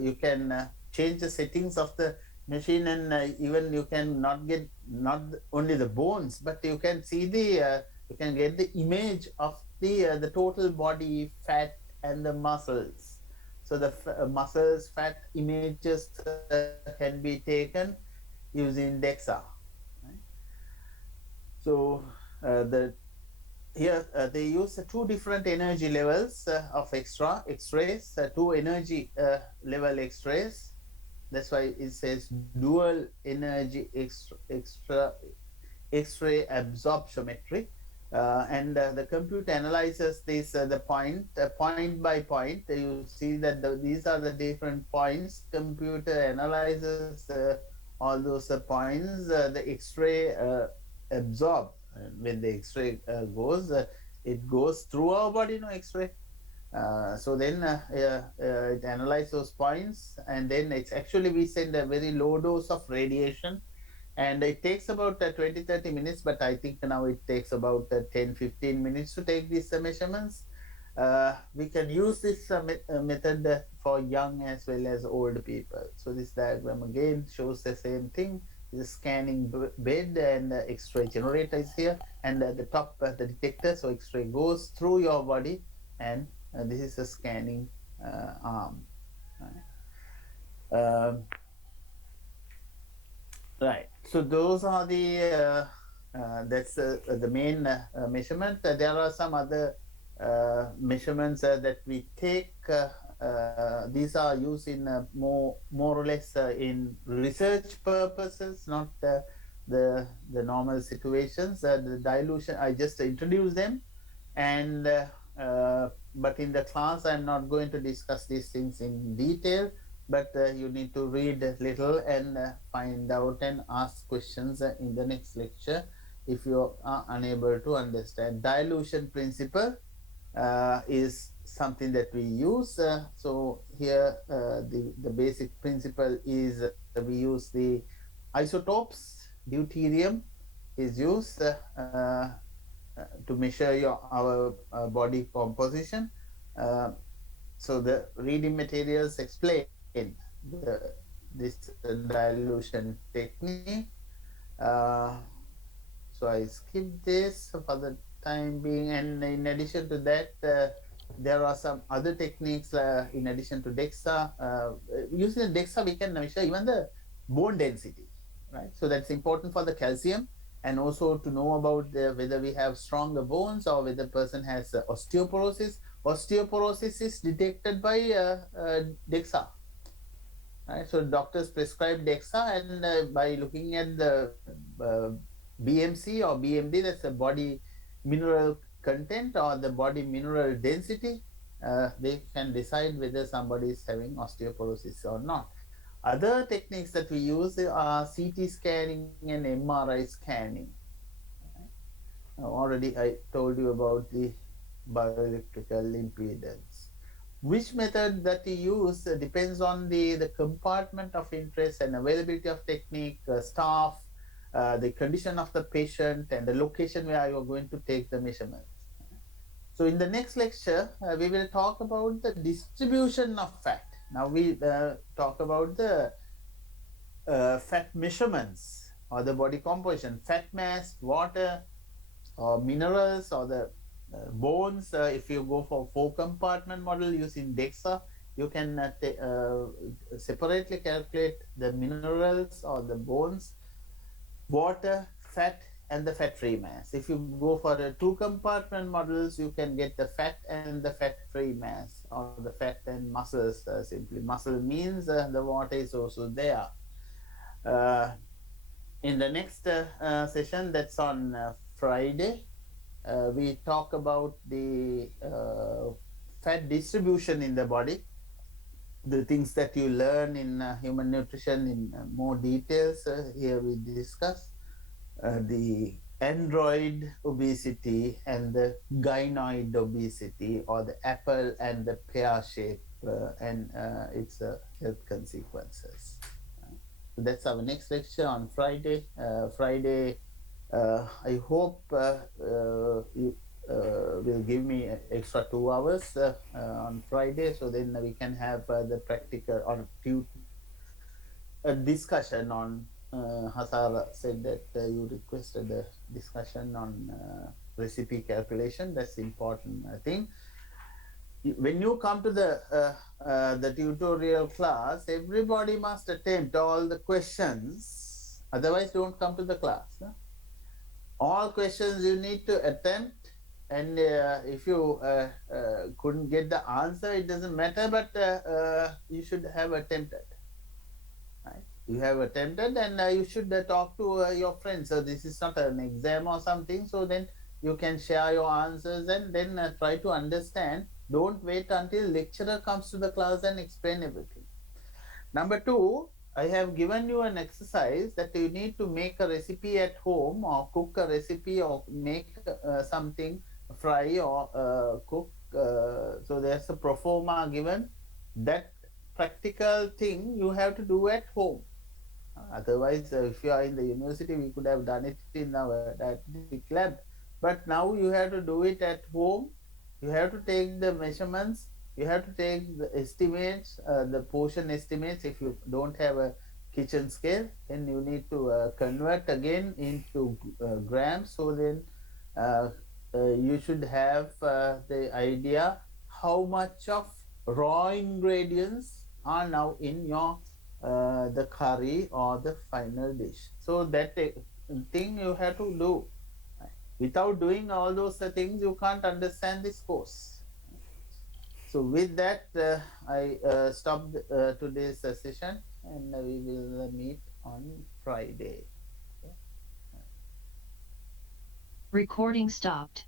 you can change the settings of the machine, and even you can not only the bones, but you can see you can get the image of the total body fat and the muscles. So the muscles fat images can be taken using DEXA. Right? So here they use two different energy levels of X-rays, two energy level X-rays. That's why it says dual energy X-ray absorptiometry. And the computer analyzes this the point by point. You see that these are the different points. Computer analyzes all those points. The X-ray absorb. When the X-ray goes, it goes through our body, X-ray. So then it analyzes those points, and then it's actually we send a very low dose of radiation. And it takes about 20-30 minutes, but I think now it takes about 10-15 minutes to take these measurements. We can use this method for young as well as old people. So this diagram again shows the same thing. The scanning bed, and the X-ray generator is here, and at the top the detector. So X-ray goes through your body, and this is a scanning arm. Right. So those are that's the main measurement. There are some other measurements that we take. These are used in more or less in research purposes, not the normal situations. The dilution, I just introduced them, and but in the class I'm not going to discuss these things in detail. But you need to read a little and find out and ask questions in the next lecture if you are unable to understand. Dilution principle is something that we use. So here the basic principle is we use the isotopes. Deuterium is used to measure our body composition. So the reading materials explain this dilution technique. So I skipped this for the time being, and in addition to that, there are some other techniques in addition to DEXA. Using DEXA, we can measure even the bone density, right? So that's important for the calcium, and also to know about whether we have stronger bones or whether the person has osteoporosis. Osteoporosis is detected by DEXA, right? So doctors prescribe DEXA, and by looking at the BMC or BMD, that's the body mineral content or the body mineral density, they can decide whether somebody is having osteoporosis or not. Other techniques that we use are CT scanning and MRI scanning. Already I told you about the bioelectrical impedance. Which method that you use depends on the compartment of interest and availability of technique, staff, the condition of the patient, and the location where you are going to take the measurements. So in the next lecture, we will talk about the distribution of fat. Now we talk about the fat measurements or the body composition, fat mass, water, or minerals, or the bones. If you go for 4-compartment model using DEXA, you can separately calculate the minerals or the bones, water, fat, and the fat-free mass. If you go for the 2-compartment models, you can get the fat and the fat-free mass, or the fat and muscles. Simply, muscle means the water is also there. In the next session, that's on Friday, we talk about the fat distribution in the body, the things that you learn in human nutrition in more details. Here we discuss the android obesity and the gynoid obesity, or the apple and the pear shape, and its health consequences. So that's our next lecture on Friday. I hope you will give me extra 2 hours on Friday, so then we can have the practical on a discussion on. Hasara said that you requested a discussion on recipe calculation. That's important, I think. When you come to the tutorial class, everybody must attempt all the questions. Otherwise, don't come to the class. No? All questions you need to attempt, and if you couldn't get the answer, it doesn't matter, but you should have attempted. Right? You have attempted, and you should talk to your friends. So this is not an exam or something, so then you can share your answers and then try to understand. Don't wait until lecturer comes to the class and explain everything. Number 2, I have given you an exercise that you need to make a recipe at home, or cook a recipe, or make something, fry or cook. So there's a pro forma given. That practical thing you have to do at home. Otherwise, if you are in the university, we could have done it in our didactic lab. But now you have to do it at home. You have to take the measurements. You have to take the estimates, the portion estimates. If you don't have a kitchen scale, then you need to convert again into grams. So then you should have the idea how much of raw ingredients are now in your the curry or the final dish. So that thing you have to do. Without doing all those things, you can't understand this course. So with that, I stopped today's session, and we will meet on Friday. Recording stopped.